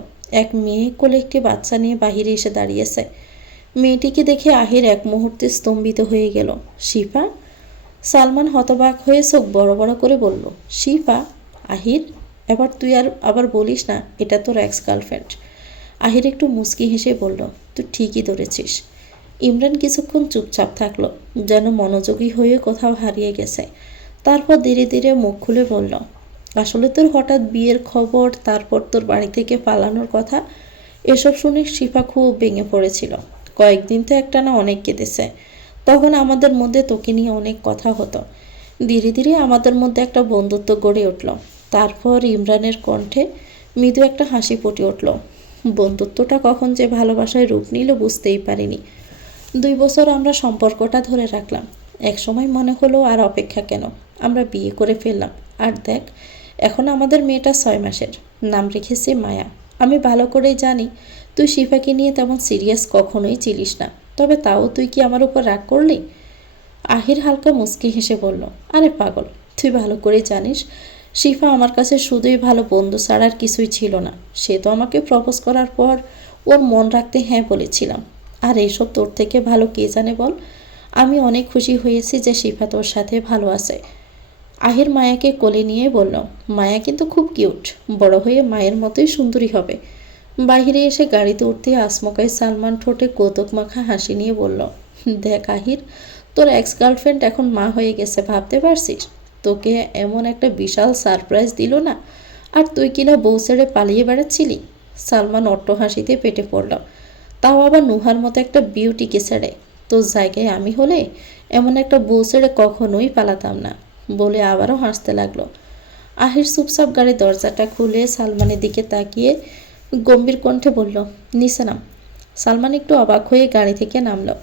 এক মেয়ে কোলে একটি বাচ্চা নিয়ে বাহিরে এসে দাঁড়িয়েছে। মেয়েটিকে দেখে আহির এক মুহূর্তে স্তম্ভিত হয়ে গেল। শিফা? সালমান হতবাক হয়ে চোখ বড় বড় করে বলল, শিফা? আহির, এবার তুই আবার বলিস না এটা তোর এক্স গার্লফ্রেন্ড। আহির একটু মুচকি হেসে বলল, তুই ঠিকই ধরেছিস। ইমরান কিছুক্ষণ চুপচাপ থাকলো, যেন মনোযোগী হয়ে কোথাও হারিয়ে গেছে। তারপর ধীরে ধীরে মুখ খুলে বলল, আসলে তোর হঠাৎ বিয়ের খবর, তারপর তোর বাড়ি থেকে পালানোর কথা, এসব শুনে শিফা খুব ভেঙে পড়েছিল। কয়েকদিন তো একটানা অনেক কেঁদেছে। তখন আমাদের মধ্যে তোকে নিয়ে অনেক কথা হতো। ধীরে ধীরে আমাদের মধ্যে একটা বন্ধুত্ব গড়ে উঠল। তারপর ইমরানের কণ্ঠে মৃদু একটা হাসি ফুটে উঠল। বন্ধুত্বটা কখন যে ভালোবাসায় রূপ নিল বুঝতেই পারিনি। 2 বছর আমরা সম্পর্কটা ধরে রাখলাম। একসময় মনে হলো আর অপেক্ষা কেন, আমরা বিয়ে করে ফেললাম। আর দেখ, এখন আমাদের মেয়েটা 6 মাসের, নাম রেখেছে মায়া। আমি ভালো করেই জানি তুই শিফাকে নিয়ে তেমন সিরিয়াস কখনোই ছিলিস না, তবে তাও তুই কি আমার উপর রাগ করলি? আহির হালকা মুচকি হেসে বলল, আরে পাগল, তুই ভালো করেই জানিস শিফা আমার কাছে শুধুই ভালো বন্ধু ছাড়া আর কিছুই ছিল না। সে তো আমাকে প্রপোজ করার পর ওর মন রাখতে হ্যাঁ বলেছিলাম। আর এইসব তোর থেকে ভালো কে জানে বল। আমি অনেক খুশি হয়েছি যে শিফা তোর সাথে ভালো আছে। আহির মায়াকে কোলে নিয়ে বলল, মায়া কিন্তু খুব কিউট, বড় হয়ে মায়ের মতোই সুন্দরী হবে। বাহিরে এসে গাড়িতে উঠতে আসমকাই সালমান ঠোঁটে কৌতুক মাখা হাসি নিয়ে বলল, দেখ আহির, তোর এক্স গার্লফ্রেন্ড এখন মা হয়ে গেছে, ভাবতে পারছিস? তোকে এমন একটা বিশাল সারপ্রাইজ দিল না, আর তুই কিনা বউ ছেড়ে পালিয়ে বেড়াচ্ছিলি। সালমান অট্ট হাসিতে পেটে পড়ল, তাও আবার নুহার মতো একটা বিউটিকে ছেড়ে। তোর জায়গায় আমি হলে এমন একটা বউ ছেড়ে কখনোই পালাতাম না, বলে আবারও হাসতে লাগলো। আহির চুপচাপ গাড়ির দরজাটা খুলে সালমানের দিকে তাকিয়ে গম্ভীর কণ্ঠে বলল, নিচে নাম। সালমান একটু অবাক হয়ে গাড়ি থেকে নামলো।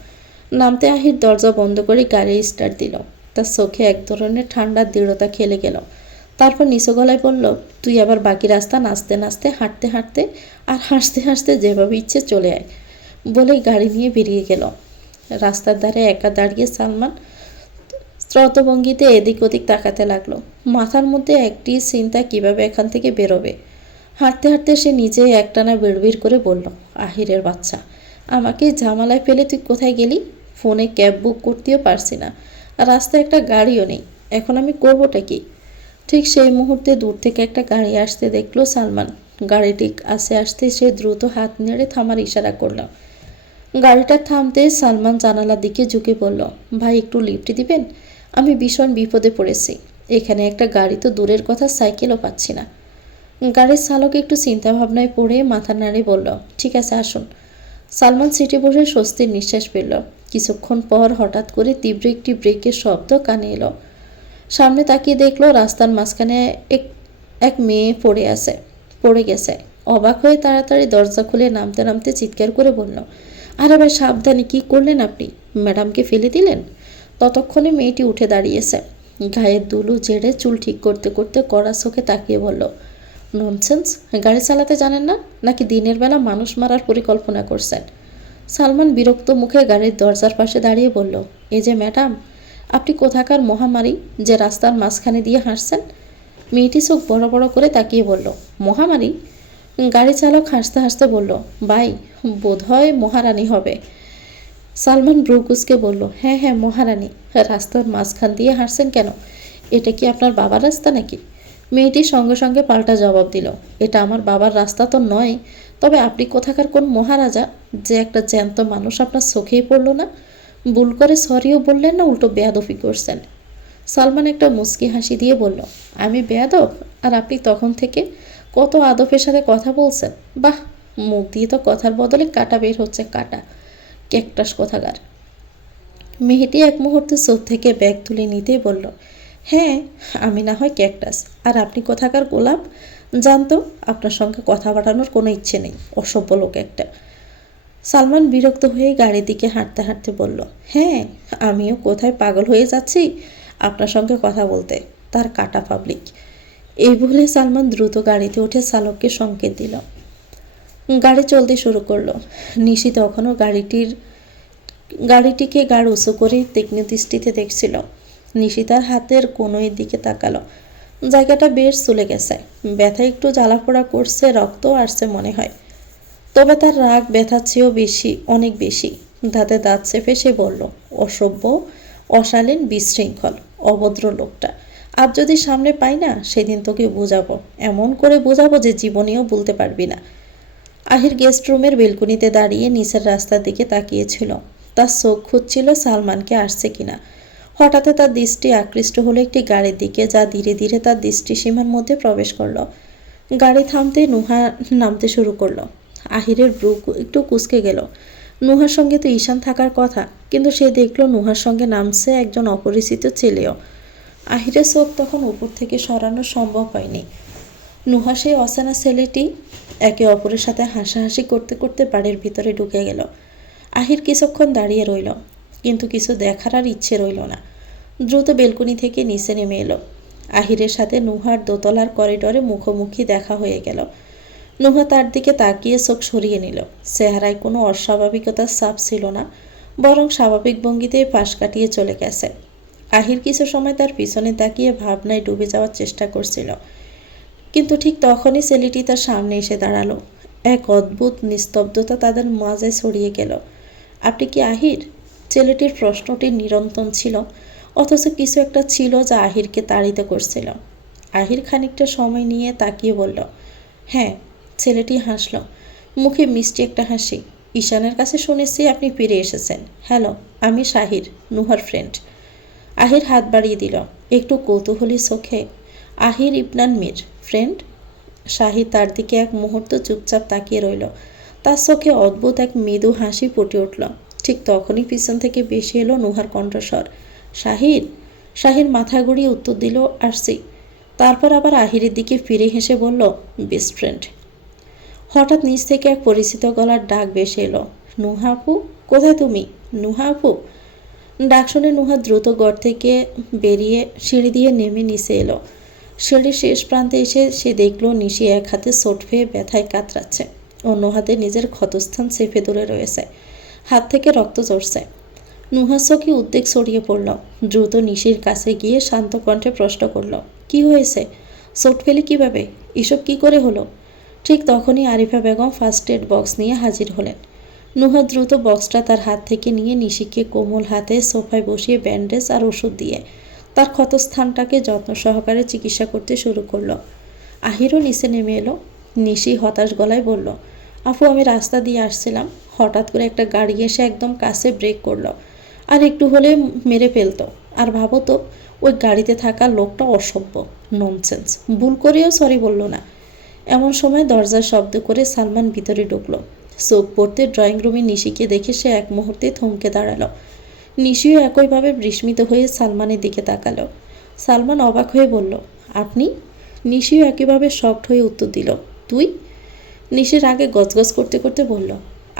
নামতে আহির দরজা বন্ধ করে গাড়ি স্টার্ট দিল। তার চোখে এক ধরনের ঠান্ডা দৃঢ়তা খেলে গেল। তারপর নিচু গলায় বলল, তুই আবার বাকি রাস্তা নাচতে নাচতে, হাঁটতে হাঁটতে আর হাসতে হাসতে যেভাবে ইচ্ছে চলে আয়, বলেই গাড়ি নিয়ে বেরিয়ে গেল। রাস্তার ধারে একা দাঁড়িয়ে সালমান স্রোতভঙ্গিতে এদিক ওদিক তাকাতে লাগলো। মাথার মধ্যে একটি চিন্তা, কিভাবে এখান থেকে বেরোবে। হাঁটতে হাঁটতে সে নিজে একটানা বিড়বিড় করে বলল, আহিরের বাচ্চা, আমাকে ঝামেলায় ফেলে তুই কোথায় গেলি? ফোনে ক্যাব বুক করতেও পারছি না, আর রাস্তায় একটা গাড়িও নেই। এখন আমি করবোটা কি? ঠিক সেই মুহূর্তে দূর থেকে একটা গাড়ি আসতে দেখলো সালমান। গাড়িটি আসতে সে দ্রুত হাত নেড়ে থামার ইশারা করল। গাড়িটা থামতে সালমান জানালার দিকে ঝুঁকে বলল, ভাই একটু লিফট দিবেন? আমি ভীষণ বিপদে পড়েছি। এখানে একটা গাড়ি তো দূরের কথা, সাইকেলও পাচ্ছি না। গাড়ির চালক একটু চিন্তা ভাবনায় পড়ে মাথা নাড়ে বলল, ঠিক আছে আসুন। সালমান সিটে বসে স্বস্তির নিঃশ্বাস ফেলল। কিছুক্ষণ পর হঠাৎ করে তীব্র একটি ব্রেকের শব্দ কানে এলো। সামনে তাকিয়ে দেখলো রাস্তার মাঝখানে এক মেয়ে পড়ে গেছে। অবাক হয়ে তাড়াতাড়ি দরজা খুলে নামতে নামতে চিৎকার করে বলল, আরে ভাই সাবধানে, কি করলেন আপনি? ম্যাডামকে ফেলে দিলেন? ততক্ষণে মেয়েটি উঠে দাঁড়িয়েছে। গায়ের দুলু ঝেড়ে চুল ঠিক করতে করতে কড়া চোখে তাকিয়ে বলল, ননসেন্স, গাড়ি চালাতে জানেন না নাকি দিনের বেলা মানুষ মারার পরিকল্পনা করছেন? সালমান বিরক্ত মুখে গাড়ির দরজার পাশে দাঁড়িয়ে বলল, এই যে ম্যাডাম, আপনি কোথাকার মহামারী যে রাস্তার মাঝখানে দিয়ে হাসছেন? মেয়েটি চোখ বড় বড় করে তাকিয়ে বলল, মহামারী? গাড়ি চালক হাসতে হাসতে বলল, ভাই বোধহয় মহারানী হবে। সালমান ভ্রু কুঁচকে বলল, হ্যাঁ হ্যাঁ মহারানী। রাস্তার মাঝখান দিয়ে হাঁটছেন কেন? এটা কি আপনার বাবার রাস্তা নাকি? মেয়েটি সঙ্গে সঙ্গে পাল্টা জবাব দিল, এটা আমার বাবার রাস্তা তো নয়, তবে আপনি কোথাকার কোন মহারাজা যে একটা জ্যান্ত মানুষ আপনার চোখেই পড়ল না? ভুল করে সরিও বললেন না, উল্টো বেয়াদফি করছেন। সালমান একটা মুচকি হাসি দিয়ে বলল, আমি বেয়াদব? আর আপনি তখন থেকে কত আদবের সাথে কথা বলছেন। বাহ, মুখ দিয়ে তো কথার বদলে কাটা বের হচ্ছে, কাটা ক্যাকটাস কোথাকার। মেয়েটি এক মুহূর্তে চোখ থেকে ব্যাগ তুলে নিতেই বলল, হ্যাঁ আমি না হয় ক্যাকটাস, আর আপনি কোথাকার গোলাপ? জানতো আপনার সঙ্গে কথা বাড়ানোর কোনো ইচ্ছে নেই, অসভ্য লোক একটা। সালমান বিরক্ত হয়ে গাড়ির দিকে হাঁটতে হাঁটতে বলল, হ্যাঁ আমিও কোথায় পাগল হয়ে যাচ্ছি আপনার সঙ্গে কথা বলতে, তার কাটা পাবলিক। এই বলে সালমান দ্রুত গাড়িতে উঠে চালককে সংকেত দিল। গাড়ি চলতে শুরু করলো। নিশি তখনও গাড়িটিকে গাড় উঁচু করে তীক্ষ্ণ দৃষ্টিতে দেখছিল। নিশি তার হাতের কোনোর দিকে তাকালো। জায়গাটা বেশ চলে গেছে, ব্যথা একটু জ্বালাপোড়া করছে, রক্ত আসছে মনে হয়। তবে তার রাগ ব্যথার চেয়েও বেশি, অনেক বেশি। দাঁতে দাঁত চেপে সে বলল, অসভ্য, অশালীন, বিশৃঙ্খল, অভদ্র লোকটা। আজ যদি সামনে পাই না, সেদিন তোকে বোঝাবো, এমন করে বোঝাবো যে জীবনেও বলতে পারবি না। আহির গেস্ট রুমের বেলকনিতে দাঁড়িয়ে নিচের রাস্তার দিকে তাকিয়েছিল। তার চোখ খুঁজছিল সালমানকে আসছে কিনা। হঠাৎ তার দৃষ্টি আকৃষ্ট হলো একটি গাড়ির দিকে, যা ধীরে ধীরে তার দৃষ্টিসীমার মধ্যে প্রবেশ করলো। গাড়ি থামতে নুহা নামতে শুরু করলো। আহিরের ব্রু একটু কুঁচকে গেল। নুহার সঙ্গে তো ঈশান থাকার কথা, কিন্তু সে দেখলো নুহার সঙ্গে নামছে একজন অপরিচিত ছেলেও। আহিরের চোখ তখন উপর থেকে সরানো সম্ভব হয়নি। নুহা সেই অচেনা ছেলেটি একে অপরের সাথে হাসাহাসি করতে করতে বাড়ির ভিতরে ঢুকে গেল। আহির কিছুক্ষণ দাঁড়িয়ে রইল, কিন্তু কিছু দেখার আর ইচ্ছে রইল না। দ্রুত বেলকনি থেকে নিচে নেমে এলো। আহিরের সাথে নুহার দোতলার করিডরে মুখোমুখি দেখা হয়ে গেল। নুহা তার দিকে তাকিয়ে চোখ সরিয়ে নিল। চেহারায় কোনো অস্বাভাবিকতার ছাপ ছিল না, বরং স্বাভাবিক ভঙ্গিতেই পাশ কাটিয়ে চলে গেছে। আহির কিছু সময় তার পিছনে তাকিয়ে ভাবনায় ডুবে যাওয়ার চেষ্টা করছিল, কিন্তু ঠিক তখনই ছেলেটি তার সামনে এসে দাঁড়ালো। এক অদ্ভুত নিস্তব্ধতা তাদের মাঝে ছড়িয়ে গেল। আপনি কি আহির? ছেলেটির প্রশ্নটি নিরন্তর ছিল, অথচ কিছু একটা ছিল যা আহিরকে তাড়িত করছিল। আহির খানিকটা সময় নিয়ে তাকিয়ে বলল, হ্যাঁ। ছেলেটি হাসল, মুখে মিষ্টি একটা হাসি। ঈশানের কাছে শুনেছি আপনি ফিরে এসেছেন। হ্যালো, আমি শাহির, নুহার ফ্রেন্ড। আহির হাত বাড়িয়ে দিল, একটু কৌতূহলী চোখে। আহির ইবনান মীর, ফ্রেন্ড? শাহির তার দিকে এক মুহূর্ত চুপচাপ তাকিয়ে রইল। তার চোখে অদ্ভুত এক মৃদু হাসি ফুটে উঠল। ঠিক তখনই পিছন থেকে বেশি এলো নুহার কণ্ঠস্বর, শাহির। শাহির মাথা ঘুরিয়ে উত্তর দিল, আসছি। তারপর আবার আহিরের দিকে ফিরে হেসে বলল, বেস্ট ফ্রেন্ড। হঠাৎ নিচ থেকে এক পরিচিত গলার ডাক ভেসে এলো, নুহা আপু, কোথায় তুমি? নুহা আপু। ডাক শুনে নুহা দ্রুত ঘর থেকে বেরিয়ে সিঁড়ি দিয়ে নেমে নিচে এলো। সিঁড়ির শেষ প্রান্তে এসে সে দেখল নিশি এক হাতে চোট পেয়ে ব্যথায় কাতরাচ্ছে, অন্য হাতে নিজের ক্ষতস্থান চেপে ধরে রয়েছে। হাত থেকে রক্ত ঝরছে। নুহার চোখে উদ্বেগ ছড়িয়ে পড়ল। দ্রুত নিশির কাছে গিয়ে শান্ত কণ্ঠে প্রশ্ন করল, কি হয়েছে? চোট পেলে কিভাবে? এসব কি করে হলো? ঠিক তখনই Arifa Begum first aid box নিয়ে হাজির হলেন। নুহা দ্রুত বক্সটা তার হাত থেকে নিয়ে নিশিকে কোমল হাতে সোফায় বসিয়ে ব্যান্ডেজ আর ওষুধ দিয়ে তার ক্ষতস্থানটাকে যত্ন সহকারে চিকিৎসা করতে শুরু করলো। আহিরও নিচে নেমে এলো। নিশি হতাশ গলায় বলল, আপু, আমি রাস্তা দিয়ে আসছিলাম, হঠাৎ করে একটা গাড়ি এসে একদম কাছে ব্রেক করলো, আর একটু হলে মেরে ফেলতো। আর ভাবো তো, ওই গাড়িতে থাকা লোকটা অসভ্য, ননসেন্স, ভুল করেও সরি বলল না। এমন সময় দরজার শব্দ করে সালমান ভিতরে ঢুকলো। চোখ পড়তে ড্রয়িং রুমে নিশিকে দেখে সে এক মুহূর্তে থমকে দাঁড়ালো। নিশিও একইভাবে বিস্মিত হয়ে সালমানের দিকে তাকালো। সালমান অবাক হয়ে বলল, আপনি? নিশিও একইভাবে শকড হয়ে উত্তর দিল, তুই? নিশির আগে গজগজ করতে করতে বলল,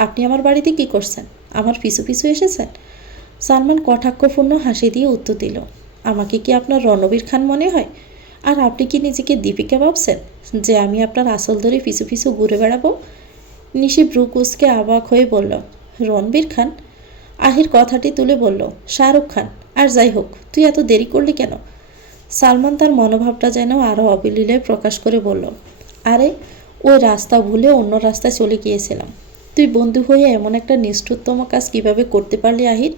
আপনি আমার বাড়িতে কি করছেন? আমার পিছু পিছু এসেছেন? সালমান কটাক্ষপূর্ণ হাসি দিয়ে উত্তর দিল, আমাকে কি আপনার রণবীর খান মনে হয়? আর আপনি কি নিজেকে দীপিকা ভাবছেন যে আমি আপনার আসল ধরে পিছু পিছু ঘুরে বেড়াবো? নিশি ভ্রু কুঁচকে অবাক হয়ে বলল, রণবীর খান? আহির কথাটি তুলে বলল, শাহরুখ খান। আর যাই হোক, তুই এত দেরি করলি কেন? সালমান তার মনোভাবটা যেন আরও অবিলীলায় প্রকাশ করে বলল, আরে ওই রাস্তা ভুলে অন্য রাস্তায় চলে গিয়েছিলাম। তুই বন্ধু হয়ে এমন একটা নিষ্ঠুরতম কাজ কিভাবে করতে পারলি আহির?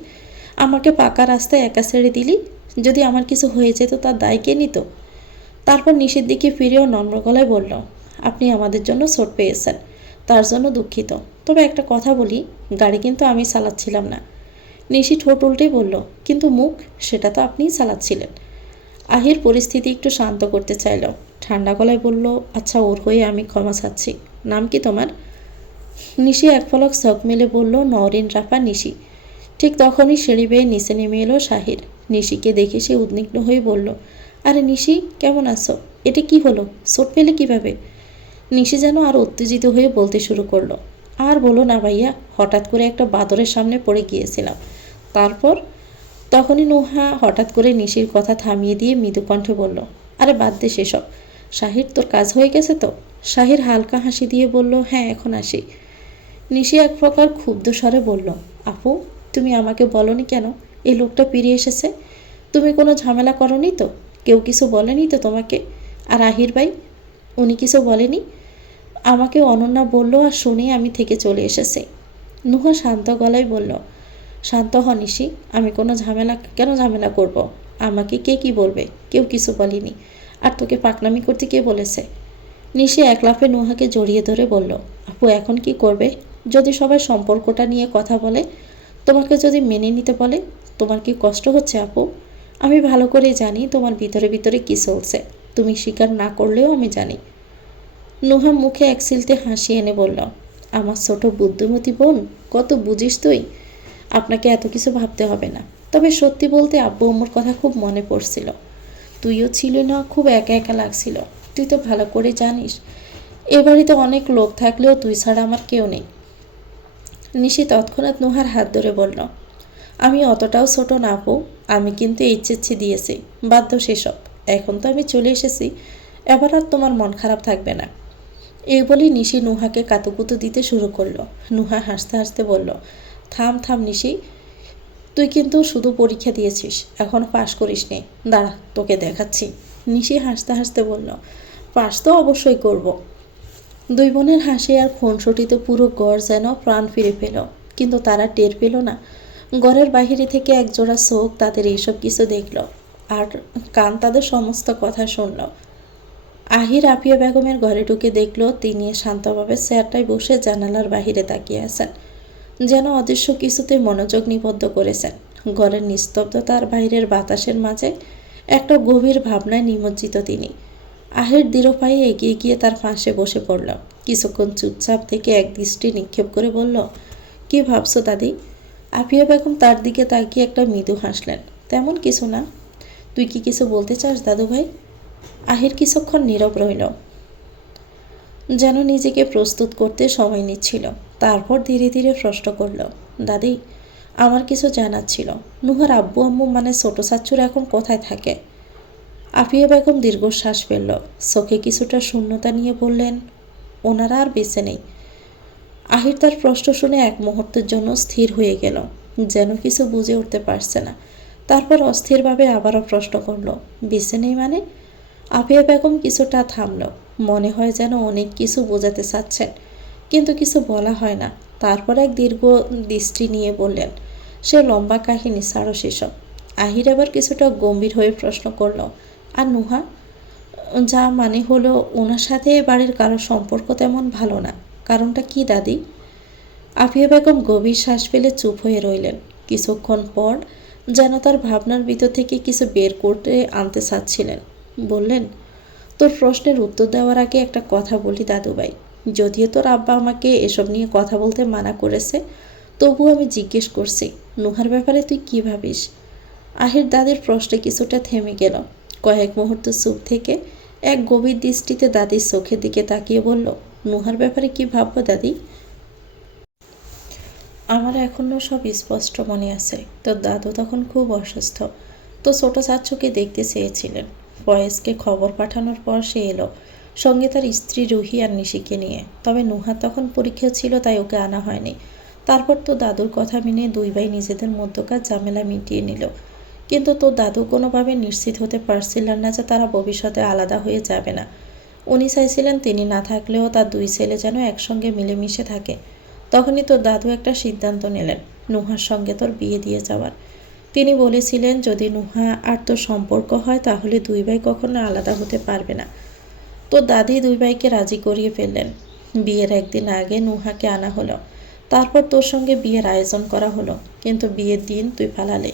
আমাকে পাকা রাস্তায় একা ছেড়ে দিলি। যদি আমার কিছু হয়ে যেত তার দায় কে নিত? তারপর নিশির দিকে ফিরেও নম্র গলায় বলল, আপনি আমাদের জন্য চোট পেয়েছেন, তার জন্য দুঃখিত। তবে একটা কথা বলি, গাড়ি কিন্তু আমি চালাচ্ছিলাম না। নিশি ঠোঁট উল্টে বলল, কিন্তু মুখ, সেটা তো আপনিই চালাচ্ছিলেন। আহির পরিস্থিতি একটু শান্ত করতে চাইল। ঠান্ডা গলায় বলল, আচ্ছা, ওর হয়ে আমি ক্ষমা চাচ্ছি। নাম কি তোমার? নিশি এক পলক চোখ মেলে বলল, নওরিন রাফা নিশি। ঠিক তখনই সিঁড়ি বেয়ে নিচে নেমে এলো শাহির। নিশিকে দেখে সে উদ্বিগ্ন হয়ে বলল, আরে নিশি, কেমন আছো? এটা কি হলো? চোট পেলে কিভাবে? নিশি যেন আর উত্তেজিত হয়ে বলতে শুরু করলো, আর বলো না ভাইয়া, হঠাৎ করে একটা বাদরের সামনে পড়ে গিয়েছিলাম। তারপর? তখনই নুহা হঠাৎ করে নিশির কথা থামিয়ে দিয়ে মৃদু কণ্ঠে বলল, আরে বাদ দে সেসব। শাহির, তোর কাজ হয়ে গেছে তো? শাহির হালকা হাসি দিয়ে বলল, হ্যাঁ, এখন আসি। নিশি এক প্রকার ক্ষুব্ধ স্বরে বলল, আপু, তুমি আমাকে বলনি কেন এই লোকটা ফিরে এসেছে? তুমি কোনো ঝামেলা করনি তো? কেউ কিছু বলেনি তো তোমাকে? আর আহির ভাই, উনি কিছু বলেনি? আমাকে অনন্যা বলল, আর শুনে আমি থেকে চলে এসেছি। নুহা শান্ত গলায় বলল, শান্ত হ নিশি, আমি কোনো কেন ঝামেলা করব? আমাকে কে কি বলবে? কেউ কিছু বলেনি। আর তোকে পাকনামি করতে কে বলেছে? নিশি এক লাফে নুহাকে জড়িয়ে ধরে বলল, আপু এখন কি করবে? যদি সবাই সম্পর্কটা নিয়ে কথা বলে, তোমাকে যদি মেনে নিতে বলে, তোমার কি কষ্ট হচ্ছে আপু? আমি ভালো করেই জানি তোমার ভিতরে ভিতরে কি চলছে। তুমি স্বীকার না করলেও আমি জানি। নুহা মুখে এক সিলতে হাসি এনে বলল, আমার ছোট বুদ্ধিমতী বোন, কত বুঝিস তুই। আপনাকে এত কিছু ভাবতে হবে না। তবে সত্যি বলতে আব্বু আম্মুর কথা খুব মনে পড়ছিল। তুইও ছিলি না, খুব একা একা লাগছিল। তুই তো ভালো করে জানিস এ বাড়িতে অনেক লোক থাকলেও তুই ছাড়া আমার কেউ নেই। নিশি তৎক্ষণাৎ নুহার হাত ধরে বলল, আমি অতটাও ছোট না আপু। আমি কিন্তু এইচএসসি দিয়েছি, বাধ্য সেসব। এখন তো আমি চলে এসেছি, এবার আর তোমার মন খারাপ থাকবে না। এই বলে নিশি নুহাকে কাতুকুতু দিতে শুরু করলো। নুহা হাসতে হাসতে বলল, থাম থাম নিশি, তুই কিন্তু শুধু পরীক্ষা দিয়েছিস, এখনও পাশ করিস নি। দাঁড়া, তোকে দেখাচ্ছি। নিশি হাসতে হাসতে বলল, পাশ তো অবশ্যই করব। দুই বোনের হাসি আর খুনসুটিতে পুরো ঘর যেন প্রাণ ফিরে পেল। কিন্তু তারা টের পেল না, ঘরের বাহিরে থেকে একজোড়া চোখ তাদের এইসব কিছু দেখল, আর কান তাদের সমস্ত কথা শুনল। আহির আফিয়া বেগমের ঘরে ঢুকে দেখল তিনি শান্তভাবে চেয়ারটায় বসে জানালার বাহিরে তাকিয়ে আছেন, যেন অদৃশ্য কিছুতে মনোযোগ নিবদ্ধ করেছেন। ঘরের নিস্তব্ধতার বাইরের বাতাসের মাঝে একটা গভীর ভাবনায় নিমজ্জিত তিনি। আহির দৃঢ় পায়ে এগিয়ে গিয়ে তার পাশে বসে পড়ল। কিছুক্ষণ চুপচাপ থেকে এক দৃষ্টি নিক্ষেপ করে বলল, কি ভাবছো দাদি? আফিয়া বেগম তার দিকে তাকিয়ে একটা মৃদু হাসলেন। তেমন কিছু না। তুই কি কিছু বলতে চাস দাদু ভাই? আহির কিছুক্ষণ নীরব রইল, যেন নিজেকে প্রস্তুত করতে সময় নিচ্ছিল। তারপর ধীরে ধীরে প্রশ্ন করল, দাদি, আমার কিছু জানার ছিল। নুহার আব্বু আম্মু মানে ছোট চাচ্চুর এখন কোথায় থাকে? আফিয়া বেগম দীর্ঘশ্বাস ফেলল, চোখে কিছুটা শূন্যতা নিয়ে বললেন, ওনারা আর বেঁচে নেই। আহির তার প্রশ্ন শুনে এক মুহূর্তের জন্য স্থির হয়ে গেল, যেন কিছু বুঝে উঠতে পারছে না। তারপর অস্থিরভাবে আবারও প্রশ্ন করল, বেঁচে নেই মানে? আফিয়া বেগম কিছুটা থামল, মনে হয় যেন অনেক কিছু বোঝাতে চাচ্ছেন, কিন্তু কিছু বলা হয় না। তারপর এক দীর্ঘ দৃষ্টি নিয়ে বললেন, সে লম্বা কাহিনী, ছাড়ো সেসব। আহির আবার কিছুটা গম্ভীর হয়ে প্রশ্ন করল, আর নুহা? যা মানে হলো ওনার সাথে এ বাড়ির কারোর সম্পর্ক তেমন ভালো না। কারণটা কি দাদি? আফিয়া বেগম গভীর শ্বাস ফেলে চুপ হয়ে রইলেন। কিছুক্ষণ পর যেন তার ভাবনার ভিতর থেকে কিছু বের করতে আনতে চাচ্ছিলেন, বললেন, তোর প্রশ্নের উত্তর দেওয়ার আগে একটা কথা বলি দাদুভাই। যদিও তোর আব্বা আমাকে এসব নিয়ে কথা বলতে মানা করেছে, তবু আমি জিজ্ঞেস করছি, নুহার ব্যাপারে তুই কী ভাবিস? আহির দাদির প্রশ্নে কিছুটা থেমে গেল। কয়েক মুহূর্ত চুপ থেকে এক গভীর দৃষ্টিতে দাদির চোখের দিকে তাকিয়ে বলল, নুহার ব্যাপারে কি ভাববো দাদি? আমার এখনও সব স্পষ্ট মনে আছে। তোর দাদু তখন খুব অসুস্থ। তো ছোট চাচ্চুকে দেখতে চেয়েছিলেন। ফয়েজকে খবর পাঠানোর পর সে এলো, সঙ্গে তার স্ত্রী রুহি আর নিশিকে নিয়ে। তবে নুহার তখন পরীক্ষা ছিল, তাই ওকে আনা হয়নি। তারপর তো দাদুর কথা মেনে দুই ভাই নিজেদের মধ্যকার ঝামেলা মিটিয়ে নিল। কিন্তু তোর দাদু কোনোভাবে নিশ্চিত হতে পারছিলেন না যে তারা ভবিষ্যতে আলাদা হয়ে যাবে না। উনি চাইছিলেন তিনি না থাকলেও তার দুই ছেলে যেন একসঙ্গে মিলেমিশে থাকে। তখনই তোর দাদু একটা সিদ্ধান্ত নিলেন, নুহার সঙ্গে তোর বিয়ে দিয়ে যাওয়ার। তিনি বলেছিলেন, যদি নুহা আর তোর সম্পর্ক হয় তাহলে দুই ভাই কখনো আলাদা হতে পারবে না। তোর দাদি দুই ভাইকে রাজি করিয়ে ফেললেন। বিয়ের একদিন আগে নুহাকে আনা হলো। তারপর তোর সঙ্গে বিয়ের আয়োজন করা হলো, কিন্তু বিয়ের দিন তুই পালালে।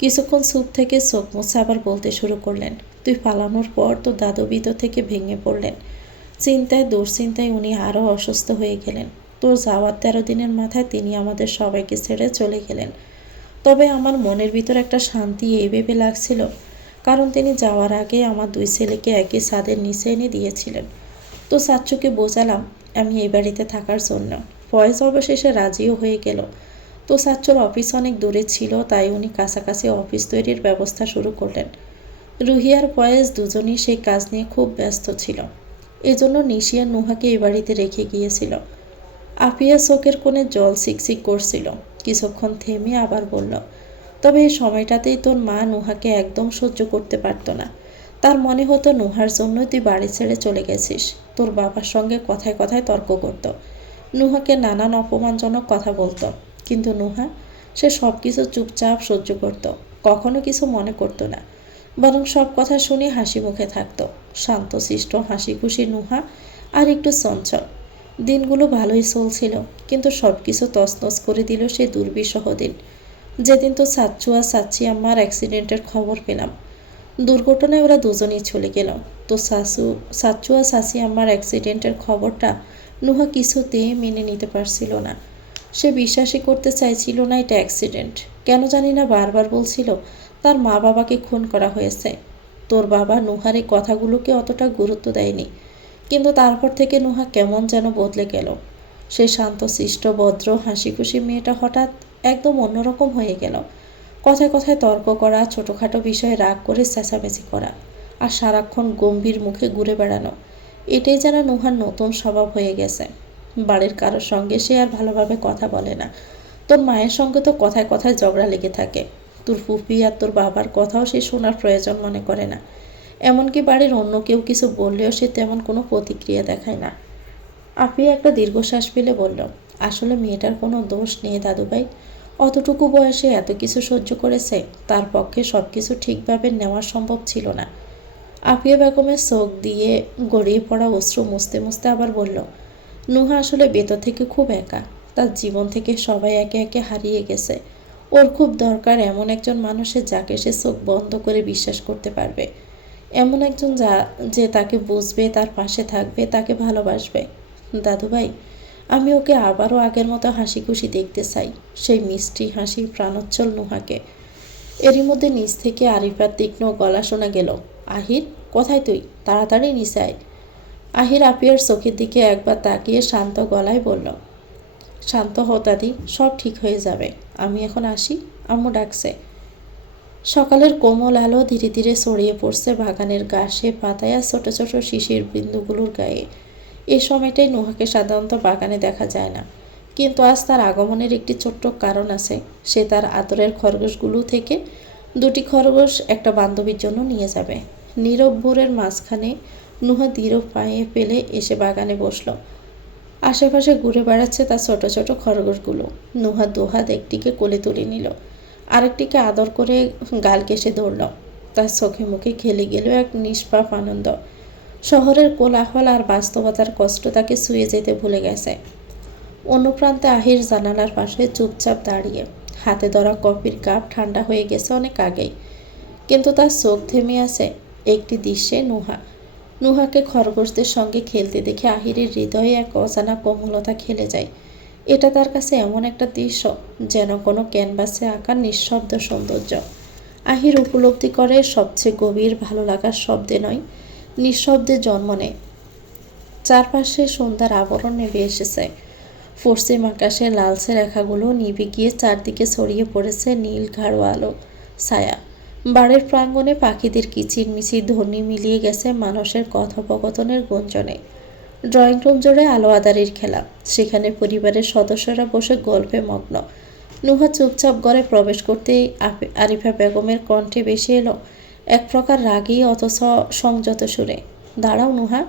কিছুক্ষণ চুপ থেকে চোখ মুছে আবার বলতে শুরু করলেন, তুই পালানোর পর তোর দাদু ভিতর থেকে ভেঙে পড়লেন। চিন্তায় দুশ্চিন্তায় উনি আরও অসুস্থ হয়ে গেলেন। তোর যাওয়ার 13 দিনের মাথায় তিনি আমাদের সবাইকে ছেড়ে চলে গেলেন। তবে আমার মনের ভিতর একটা শান্তি এই ভেবে লাগছিল, কারণ তিনি যাওয়ার আগে আমার দুই ছেলেকে একই ছাদের নিচে এনে দিয়েছিলেন। তো চাচ্চুকে বোঝালাম আমি এই বাড়িতে থাকার জন্য। ফয়েজ অবশেষে রাজিও হয়ে গেল। তো চাচ্চুর অফিস অনেক দূরে ছিল, তাই উনি কাছাকাছি অফিস তৈরির ব্যবস্থা শুরু করলেন। রুহি আর ফয়েজ দুজনেই সেই কাজ নিয়ে খুব ব্যস্ত ছিল। এজন্য নিশি আর নুহাকে এই বাড়িতে রেখে গিয়েছিল। আফিয়া চোখের কোণে জল সিকসিক করছিল। কিছুক্ষণ থেমে আবার বলল, তবে এই সময়টাতেই তোর মা নুহাকে একদম সহ্য করতে পারত না। তার মনে হতো নুহার জন্যই তুই বাড়ি ছেড়ে চলে গেছিস। তোর বাবার সঙ্গে কথায় কথায় তর্ক করত। নুহাকে নানান অপমানজনক কথা বলতো, কিন্তু নুহা সে সব কিছু চুপচাপ সহ্য করত, কখনো কিছু মনে করতো না, বরং সব কথা শুনে হাসি মুখে থাকতো। শান্তশিষ্ট হাসি খুশি নুহা আর একটু চঞ্চল। দিনগুলো ভালোই চলছিল, কিন্তু সব কিছু তছনছ করে দিল সেই দুর্বিষহ দিন, যেদিন তো চাচ্চু আর চাচ্চি আম্মার অ্যাক্সিডেন্টের খবর পেলাম। দুর্ঘটনায় ওরা দুজনেই চলে গেল। তো চাচ্চু আর চাচি আম্মার অ্যাক্সিডেন্টের খবরটা নুহা কিছুতেই মেনে নিতে পারছিল না। সে বিশ্বাসই করতে চাইছিল না এটা অ্যাক্সিডেন্ট। কেন জানি না বারবার বলছিল তার মা বাবাকে খুন করা হয়েছে। তোর বাবা নুহার এই কথাগুলোকে অতটা গুরুত্ব দেয়নি, কিন্তু তারপর থেকে নুহা কেমন যেন বদলে গেল। সে শান্তশিষ্ট ভদ্র হাসি খুশি মেয়েটা হঠাৎ একদম অন্যরকম হয়ে গেল। কথায় কথায় তর্ক করা, ছোটোখাটো বিষয়ে রাগ করে চেঁচামেচি করা, আর সারাক্ষণ গম্ভীর মুখে ঘুরে বেড়ানো, এটাই যেন নুহার নতুন স্বভাব হয়ে গেছে। বাড়ির কারোর সঙ্গে সে আর ভালোভাবে কথা বলে না। তোর মায়ের সঙ্গে তো কথায় কথায় ঝগড়া লেগে থাকে। তোর ফুফি আর তোর বাবার কথাও সে শোনার প্রয়োজন মনে করে না। এমনকি বাড়ির অন্য কেউ কিছু বললেও সে তেমন কোনো প্রতিক্রিয়া দেখায় না। আপনি একটা দীর্ঘশ্বাস ফেলে বলল, আসলে মেয়েটার কোনো দোষ নেই দাদুভাই। অতটুকু বয়সে এত কিছু সহ্য করেছে, তার পক্ষে সব কিছু ঠিকভাবে নেওয়া সম্ভব ছিল না। আফিয়া বেগমের চোখ দিয়ে গড়িয়ে পড়া অশ্রু মুছতে মুছতে আবার বলল, নুহা আসলে ভেতর থেকে খুব একা। তার জীবন থেকে সবাই একে একে হারিয়ে গেছে। ওর খুব দরকার এমন একজন মানুষের যাকে সে চোখ বন্ধ করে বিশ্বাস করতে পারবে। এমন একজন যে তাকে বুঝবে, তার পাশে থাকবে, তাকে ভালোবাসবে। দাদুভাই, আমি ওকে আবারও আগের মতো হাসি খুশি দেখতে চাই, সেই মিষ্টি হাসি প্রাণোচ্ছল নুহাকে। এরই মধ্যে নিচ থেকে আরিফার তীক্ষ্ণ গলা শোনা গেল, আহির, কোথায় তুই? তাড়াতাড়ি নিচে আয়। আহির আপিয়ার চোখের দিকে একবার তাকিয়ে শান্ত গলায় বলল, শান্ত হও দাদি, সব ঠিক হয়ে যাবে। আমি এখন আসি, আম্মু ডাকছে। সকালের কোমল আলো ধীরে ধীরে ছড়িয়ে পড়ছে বাগানের ঘাসে, পাতায় আর ছোট ছোট শিশির বিন্দুগুলোর গায়ে। এই সময়টাই নুহাকে সাধারণত বাগানে দেখা যায় না, কিন্তু আজ তার আগমনের একটি ছোট্ট কারণ আছে। সে তার আদরের খরগোশগুলো থেকে দুটি খরগোশ একটা বান্ধবীর জন্য নিয়ে যাবে। নীরব ভোরের মাঝখানে নুহা দৃঢ় পায়ে ফেলে এসে বাগানে বসল। আশেপাশে ঘুরে বেড়াচ্ছে তার ছোট ছোট খরগোশগুলো। নুহা দুহাত একটিকে কোলে তুলে নিল, আরেকটিকে আদর করে গাল কেসে ধরল। তার চোখে মুখে খেলে গেল এক নিষ্পাপ আনন্দ। শহরের কোলাহল আর বাস্তবতার কষ্ট তাকে ছুঁয়ে যেতে ভুলে গেছে। অন্য প্রান্তে আহির জানালার পাশে চুপচাপ দাঁড়িয়ে, হাতে ধরা কফির কাপ ঠান্ডা হয়ে গেছে অনেক আগেই, কিন্তু তার চোখ থেমে আছে একটি দৃশ্যে। নুহাকে খরগোশদের সঙ্গে খেলতে দেখে আহিরের হৃদয়ে এক অজানা কোমলতা খেলে যায়। এটা তার কাছে এমন একটা দৃশ্য, যেন কোনো ক্যানভাসে আঁকা নিঃশব্দ সৌন্দর্য। আহির উপলব্ধি করে সবচেয়ে গভীর ভালো লাগার শব্দে নয়, নিঃশব্দে জন্ম নেয়। চারপাশে সন্ধ্যার আবরণ নেমে এসেছে। পশ্চিম আকাশে লালচে রেখাগুলো নিভে গিয়ে চারদিকে ছড়িয়ে পড়েছে নীল গাঢ় আলো ছায়া। বাড়ির প্রাঙ্গণে পাখিদের কিচিরমিচির ধ্বনি মিলিয়ে গেছে মানুষের কথোপকথনের গুঞ্জনে। ড্রয়িং রুম জুড়ে আলো আঁধারির খেলা, সেখানে পরিবারের সদস্যরা বসে গল্পে মগ্ন। নুহা চুপচাপ ঘরে প্রবেশ করতেই আরিফা বেগমের কণ্ঠে ভেসে এলো এক প্রকার রাগী অথচ সংযত সুরে, দাঁড়াও নুহা,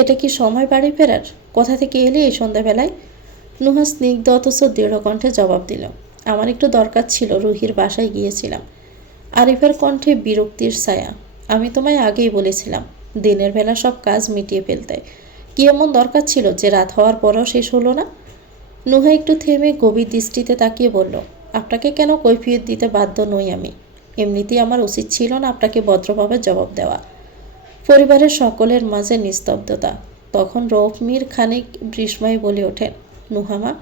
এটা কি সময় বাড়ি ফেরার? কোথা থেকে এলি এই সন্ধ্যাবেলায়? নুহা স্নিগ্ধ অথচ দৃঢ় কণ্ঠে জবাব দিল, আমার একটু দরকার ছিল, রুহির বাসায় গিয়েছিলাম। আরিফের কণ্ঠে বিরক্তির ছায়া, আমি তোমায় আগেই বলেছিলাম দিনের বেলা সব কাজ মিটিয়ে ফেলতে। কি এমন দরকার ছিল যে রাত হওয়ার পরও শেষ হলো না? নুহা একটু থেমে গভীর দৃষ্টিতে তাকিয়ে বলল, আপনাকে কেন কৈফিয়ত দিতে বাধ্য নই আমি। এমনিতেই আমার উচিত ছিল না আপনাকে ভদ্রভাবে জবাব দেওয়া। পরিবারের সকলের মাঝে নিস্তব্ধতা। তখন রৌফ মির খানিক বিস্ময়ে বলে ওঠেন, নুহামা,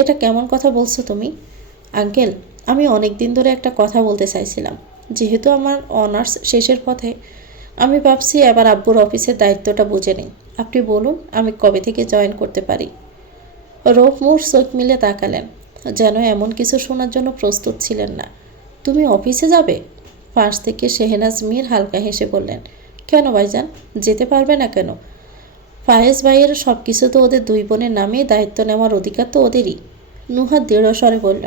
এটা কেমন কথা বলছো তুমি? আঙ্কেল, আমি অনেক দিন ধরে একটা কথা বলতে চাইছিলাম। যেহেতু আমার অনার্স শেষের পথে, আমি ভাবছি এবার আব্বুর অফিসের দায়িত্বটা বুঝে নিই। আপনি বলুন আমি কবে থেকে জয়েন করতে পারি? রৌফ মোর চোখ মিলে তাকালেন, যেন এমন কিছু শোনার জন্য প্রস্তুত ছিলেন না। তুমি অফিসে যাবে? পাশ থেকে শেহনাজ মির হালকা হেসে বললেন, কেন ভাইজান, যেতে পারবে না কেন? ফায়েজ ভাইয়ের সব কিছু তো ওদের দুই বোনের নামেই, দায়িত্ব নেওয়ার অধিকার তো ওদেরই। নুহা দৃঢ় স্বরে বলল,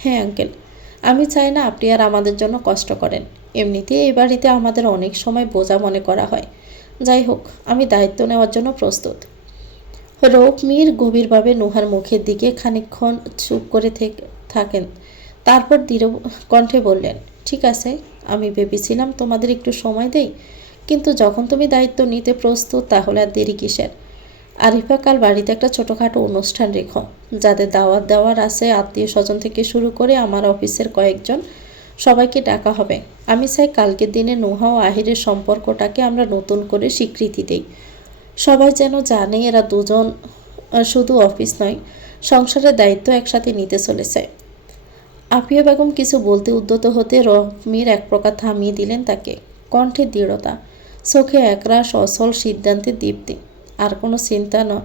হ্যাঁ আঙ্কেল, আমি চাই না আপনি আর আমাদের জন্য কষ্ট করেন। এমনিতেই এই বাড়িতে আমাদের অনেক সময় বোঝা মনে করা হয়। যাই হোক, আমি দায়িত্ব নেওয়ার জন্য প্রস্তুত। রৌফ মীর গভীরভাবে নুহার মুখের দিকে খানিকক্ষণ চুপ করে থাকেন। তারপর দৃঢ় কণ্ঠে বললেন, ঠিক আছে, আমি ভেবেছিলাম তোমাদের একটু সময় দেই, কিন্তু যখন তুমি দায়িত্ব নিতে প্রস্তুত তাহলে আর দেরি কিসের? আরিফা, কাল বাড়িতে একটা ছোটোখাটো অনুষ্ঠান রেখো। যাদের দাওয়াত দেওয়ার আছে আত্মীয় স্বজন থেকে শুরু করে আমার অফিসের কয়েকজন, সবাইকে ডাকা হবে। আমি চাই কালকের দিনে নুহা ও আহিরের সম্পর্কটাকে আমরা নতুন করে স্বীকৃতি দিই। সবাই যেন জানে এরা দুজন শুধু অফিস নয়, সংসারের দায়িত্ব একসাথে নিতে চলেছে। আফিয়া বেগম কিছু বলতে উদ্যত হতে রহমির এক প্রকার থামিয়ে দিলেন তাকে। কণ্ঠে দৃঢ়তা, চোখে একরাশ অসল সিদ্ধান্তের দীপ্তি। আর কোনো চিন্তা নয়,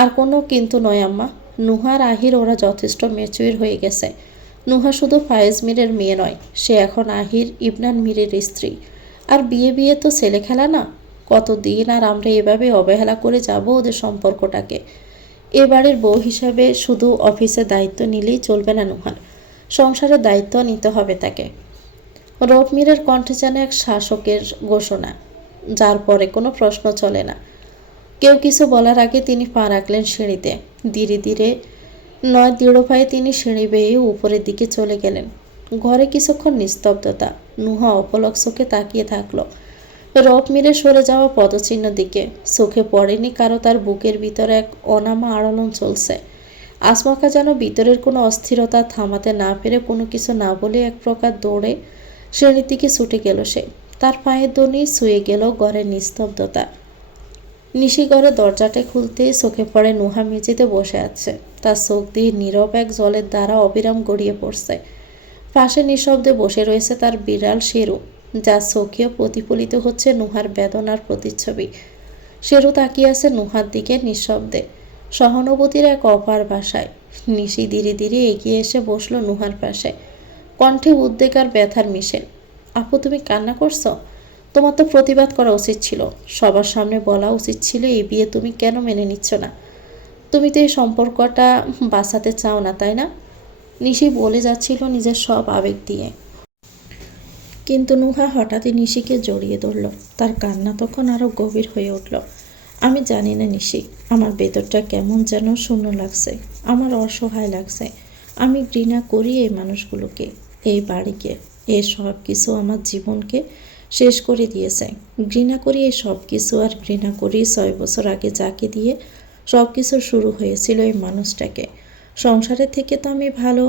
আর কোনো কিন্তু নয় আম্মা। নুহার আহির ওরা যথেষ্ট ম্যাচিউর হয়ে গেছে। নুহা শুধু ফায়েজ মীরের মেয়ে নয়, সে এখন আহির ইবনান মীরের স্ত্রী। আর বিয়ে বিয়ে তো ছেলে খেলা না। কতদিন আর আমরা এভাবে অবহেলা করে যাব ওদের সম্পর্কটাকে? এবারের বউ হিসাবে শুধু অফিসের দায়িত্ব নিলেই চলবে না নুহার, সংসারের দায়িত্ব নিতে হবে তাকে। রবমীরের কণ্ঠে যেন এক শাসকের ঘোষণা, যার পরে কোনো প্রশ্ন চলে না। কেউ কিছু বলার আগে তিনি পা রাখলেন সিঁড়িতে। ধীরে ধীরে নয় দৃঢ় পায়ে তিনি সিঁড়ি বেয়ে উপরের দিকে চলে গেলেন। ঘরে কিছুক্ষণ নিস্তব্ধতা। নুহা অপলক চোখে তাকিয়ে থাকলো রবমীরে সরে যাওয়া পদচিহ্ন দিকে। চোখে পড়েনি কারো তার বুকের ভিতরে এক অনামা আড়ালন চলছে। আসমকা যেন ভিতরের কোনো অস্থিরতা থামাতে না পেরে কোনো কিছু না বলে এক প্রকার দৌড়ে সিঁড়ির দিকে ছুটে গেল সে। তার পায়ের দনি ছুঁয়ে গেল ঘরের নিস্তব্ধতা। নিশি ঘরে দরজাটা খুলতে চোখে পড়ে নুহা মেঝেতে বসে আছে। তার চোখ দিয়ে নীরব এক জলের দ্বারা অবিরাম গড়িয়ে পড়ছে। পাশে নিঃশব্দে বসে রয়েছে তার বিড়াল শেরু, যার চোখেও প্রতিফলিত হচ্ছে নুহার বেদনার প্রতিচ্ছবি। শেরু তাকিয়ে আছে নুহার দিকে নিঃশব্দে, সহানুভূতির এক অপার ভাষায়। নিশি ধীরে ধীরে এগিয়ে এসে বসলো নুহার পাশে, কণ্ঠে উদ্বেগ আর ব্যথার মিশেল। আপু, তুমি কান্না করছো? তোমার তো প্রতিবাদ করা উচিত ছিল, সবার সামনে বলা উচিত ছিল এই বিয়ে তুমি কেন মেনে নিচ্ছ না। তুমি তো এই সম্পর্কটা বাঁচাতে চাও না, তাই না? নিশি বলে যাচ্ছিল নিজের সব আবেগ দিয়ে। কিন্তু নুহা হঠাৎই নিশিকে জড়িয়ে ধরল। তার কান্না তখন আরও গভীর হয়ে উঠল। আমি জানি না নিশি, আমার ভেতরটা কেমন যেন শূন্য লাগছে, আমার অসহায় লাগছে। আমি ঘৃণা করি এই মানুষগুলোকে, এই বাড়িকে, এই সব কিছু আমার জীবনকে শেষ করে দিয়েছে। ঘৃণা করি এই সব কিছু, আর ঘৃণা করি 6 বছর আগে যাকে দিয়ে সব কিছু শুরু হয়েছিল এই মানুষটাকে। সংসারের থেকে তো আমি ভালো।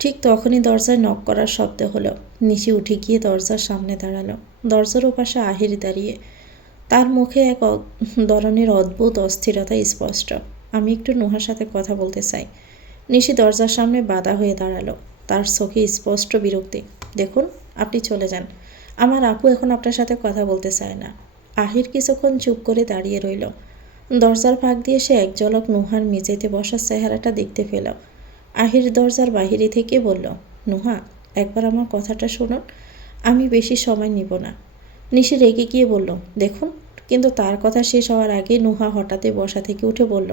ঠিক তখনই দরজায় নক করার শব্দ হলো। নিশি উঠে গিয়ে দরজার সামনে দাঁড়ালো। দরজার ওপাশে আহির দাঁড়িয়ে, তার মুখে এক ধরনের অদ্ভুত অস্থিরতা স্পষ্ট। আমি একটু নুহার সাথে কথা বলতে চাই। নিশি দরজার সামনে বাধা হয়ে দাঁড়ালো, তার চোখে স্পষ্ট বিরক্তি। দেখুন, আপনি চলে যান, আমার আপু এখন আপনার সাথে কথা বলতে চায় না। আহির কিছুক্ষণ চুপ করে দাঁড়িয়ে রইল। দরজার ফাঁক দিয়ে সে এক ঝলক নুহার মেঝেতে বসার চেহারাটা দেখতে পেল। আহির দরজার বাহিরে থেকে বলল, নুহা, একবার আমার কথাটা শুনুন, আমি বেশি সময় নিব না। নিশি রেগে গিয়ে বলল, দেখুন। কিন্তু তার কথা শেষ হওয়ার আগে নুহা হঠাৎই বসা থেকে উঠে বলল,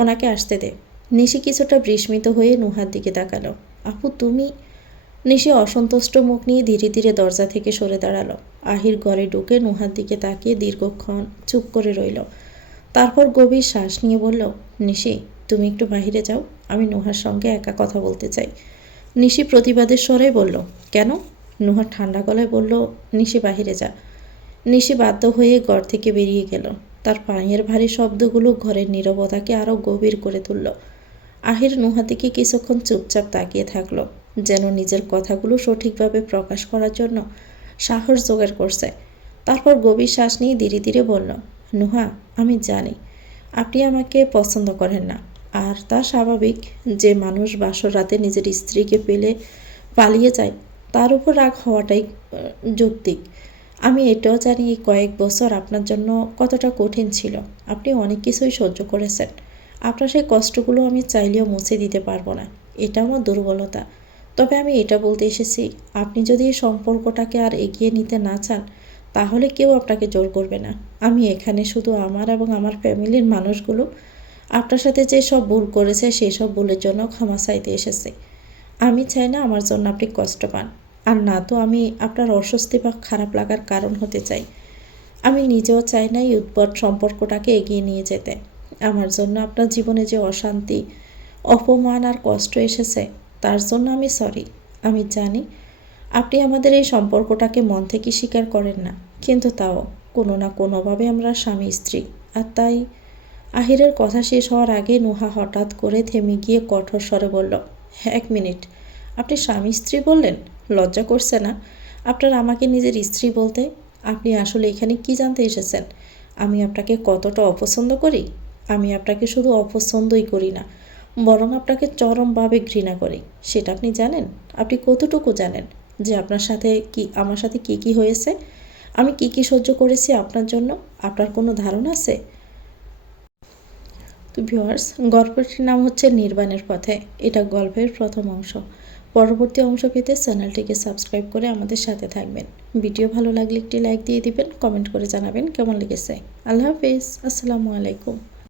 ওনাকে আসতে দে। নিশি কিছুটা বিস্মিত হয়ে নুহার দিকে তাকালো। আপু, তুমি? নিশি অসন্তুষ্ট মুখ নিয়ে ধীরে ধীরে দরজা থেকে সরে দাঁড়ালো। আহির ঘরে ঢুকে নুহার দিকে তাকিয়ে দীর্ঘক্ষণ চুপ করে রইল। তারপর গভীর শ্বাস নিয়ে বলল, নিশি, তুমি একটু বাহিরে যাও, আমি নুহার সঙ্গে একা কথা বলতে চাই। নিশি প্রতিবাদের স্বরে বলল, কেন? নুহা ঠান্ডা গলায় বলল, নিশি বাহিরে যা। নিশি বাধ্য হয়ে ঘর থেকে বেরিয়ে গেল। তার পায়ের ভারী শব্দগুলো ঘরের নীরবতাকে আরও গভীর করে তুলল। আহির নুহা দিকে কিছুক্ষণ চুপচাপ তাকিয়ে থাকলো, যেন নিজের কথাগুলো সঠিকভাবে প্রকাশ করার জন্য সাহস জোগাড় করছে। তারপর গভীর শ্বাস নিয়ে ধীরে ধীরে বলল, নুহা, আমি জানি আপনি আমাকে পছন্দ করেন না, আর তা স্বাভাবিক। যে মানুষ বাসর রাতে নিজের স্ত্রীকে পেলে পালিয়ে যায়, তার উপর রাগ হওয়াটাই যৌক্তিক। আমি এটাও জানি এই কয়েক বছর আপনার জন্য কতটা কঠিন ছিল। আপনি অনেক কিছুই সহ্য করেছেন। আপনার সেই কষ্টগুলো আমি চাইলেও মুছে দিতে পারবো না, এটা আমার দুর্বলতা। তবে আমি এটা বলতে এসেছি, আপনি যদি এই সম্পর্কটাকে আর এগিয়ে নিতে না চান, তাহলে কেউ আপনাকে জোর করবে না। আমি এখানে শুধু আমার এবং আমার ফ্যামিলির মানুষগুলো আপনার সাথে যে সব ভুল করেছে সেই সব ভুলের জন্য ক্ষমা চাইতে এসেছি। আমি চাই না আমার জন্য আপনি কষ্ট পান, আর না তো আমি আপনার অস্বস্তি বা খারাপ লাগার কারণ হতে চাই। আমি নিজেও চাই না এই উদ্ভট সম্পর্কটাকে এগিয়ে নিয়ে যেতে। আমার জন্য আপনার জীবনে যে অশান্তি, অপমান আর কষ্ট এসেছে তার জন্য আমি সরি। আমি জানি আপনি আমাদের এই সম্পর্কটাকে মন থেকে স্বীকার করেন না, কিন্তু তাও কোনো না কোনোভাবে আমরা স্বামী স্ত্রী। আর তাই আহিরের কথা শেষ হওয়ার আগে নুহা হঠাৎ করে থেমে গিয়ে কঠোর স্বরে বলল, 1 মিনিট, আপনি স্বামী স্ত্রী বললেন? লজ্জা করছে না আপনার আমাকে নিজের স্ত্রী বলতে? আপনি আসলে এখানে কি জানতে এসেছেন? আমি আপনাকে কতটা অপছন্দ করি? আমি আপনাকে শুধু অপছন্দই করি না, বরং আপনাকে চরমভাবে ঘৃণা করি। সেটা আপনি জানেন? আপনি কতটুকু জানেন যে আপনার সাথে আমার সাথে কি হয়েছে? আমি কি সহ্য করেছি আপনার জন্য? আপনার কোনো ধারণা আছে? তো ভিউয়ার্স, গল্পটির নাম হচ্ছে নির্বাণের পথে। এটা গল্পের প্রথম অংশ। পরবর্তী অংশ পেতে চ্যানেলটিকে সাবস্ক্রাইব করে আমাদের সাথে থাকবেন। ভিডিও ভালো লাগলে একটি লাইক দিয়ে দিবেন, কমেন্ট করে জানাবেন কেমন লেগেছে। আল্লাহ হাফেজ, আসসালামু আলাইকুম।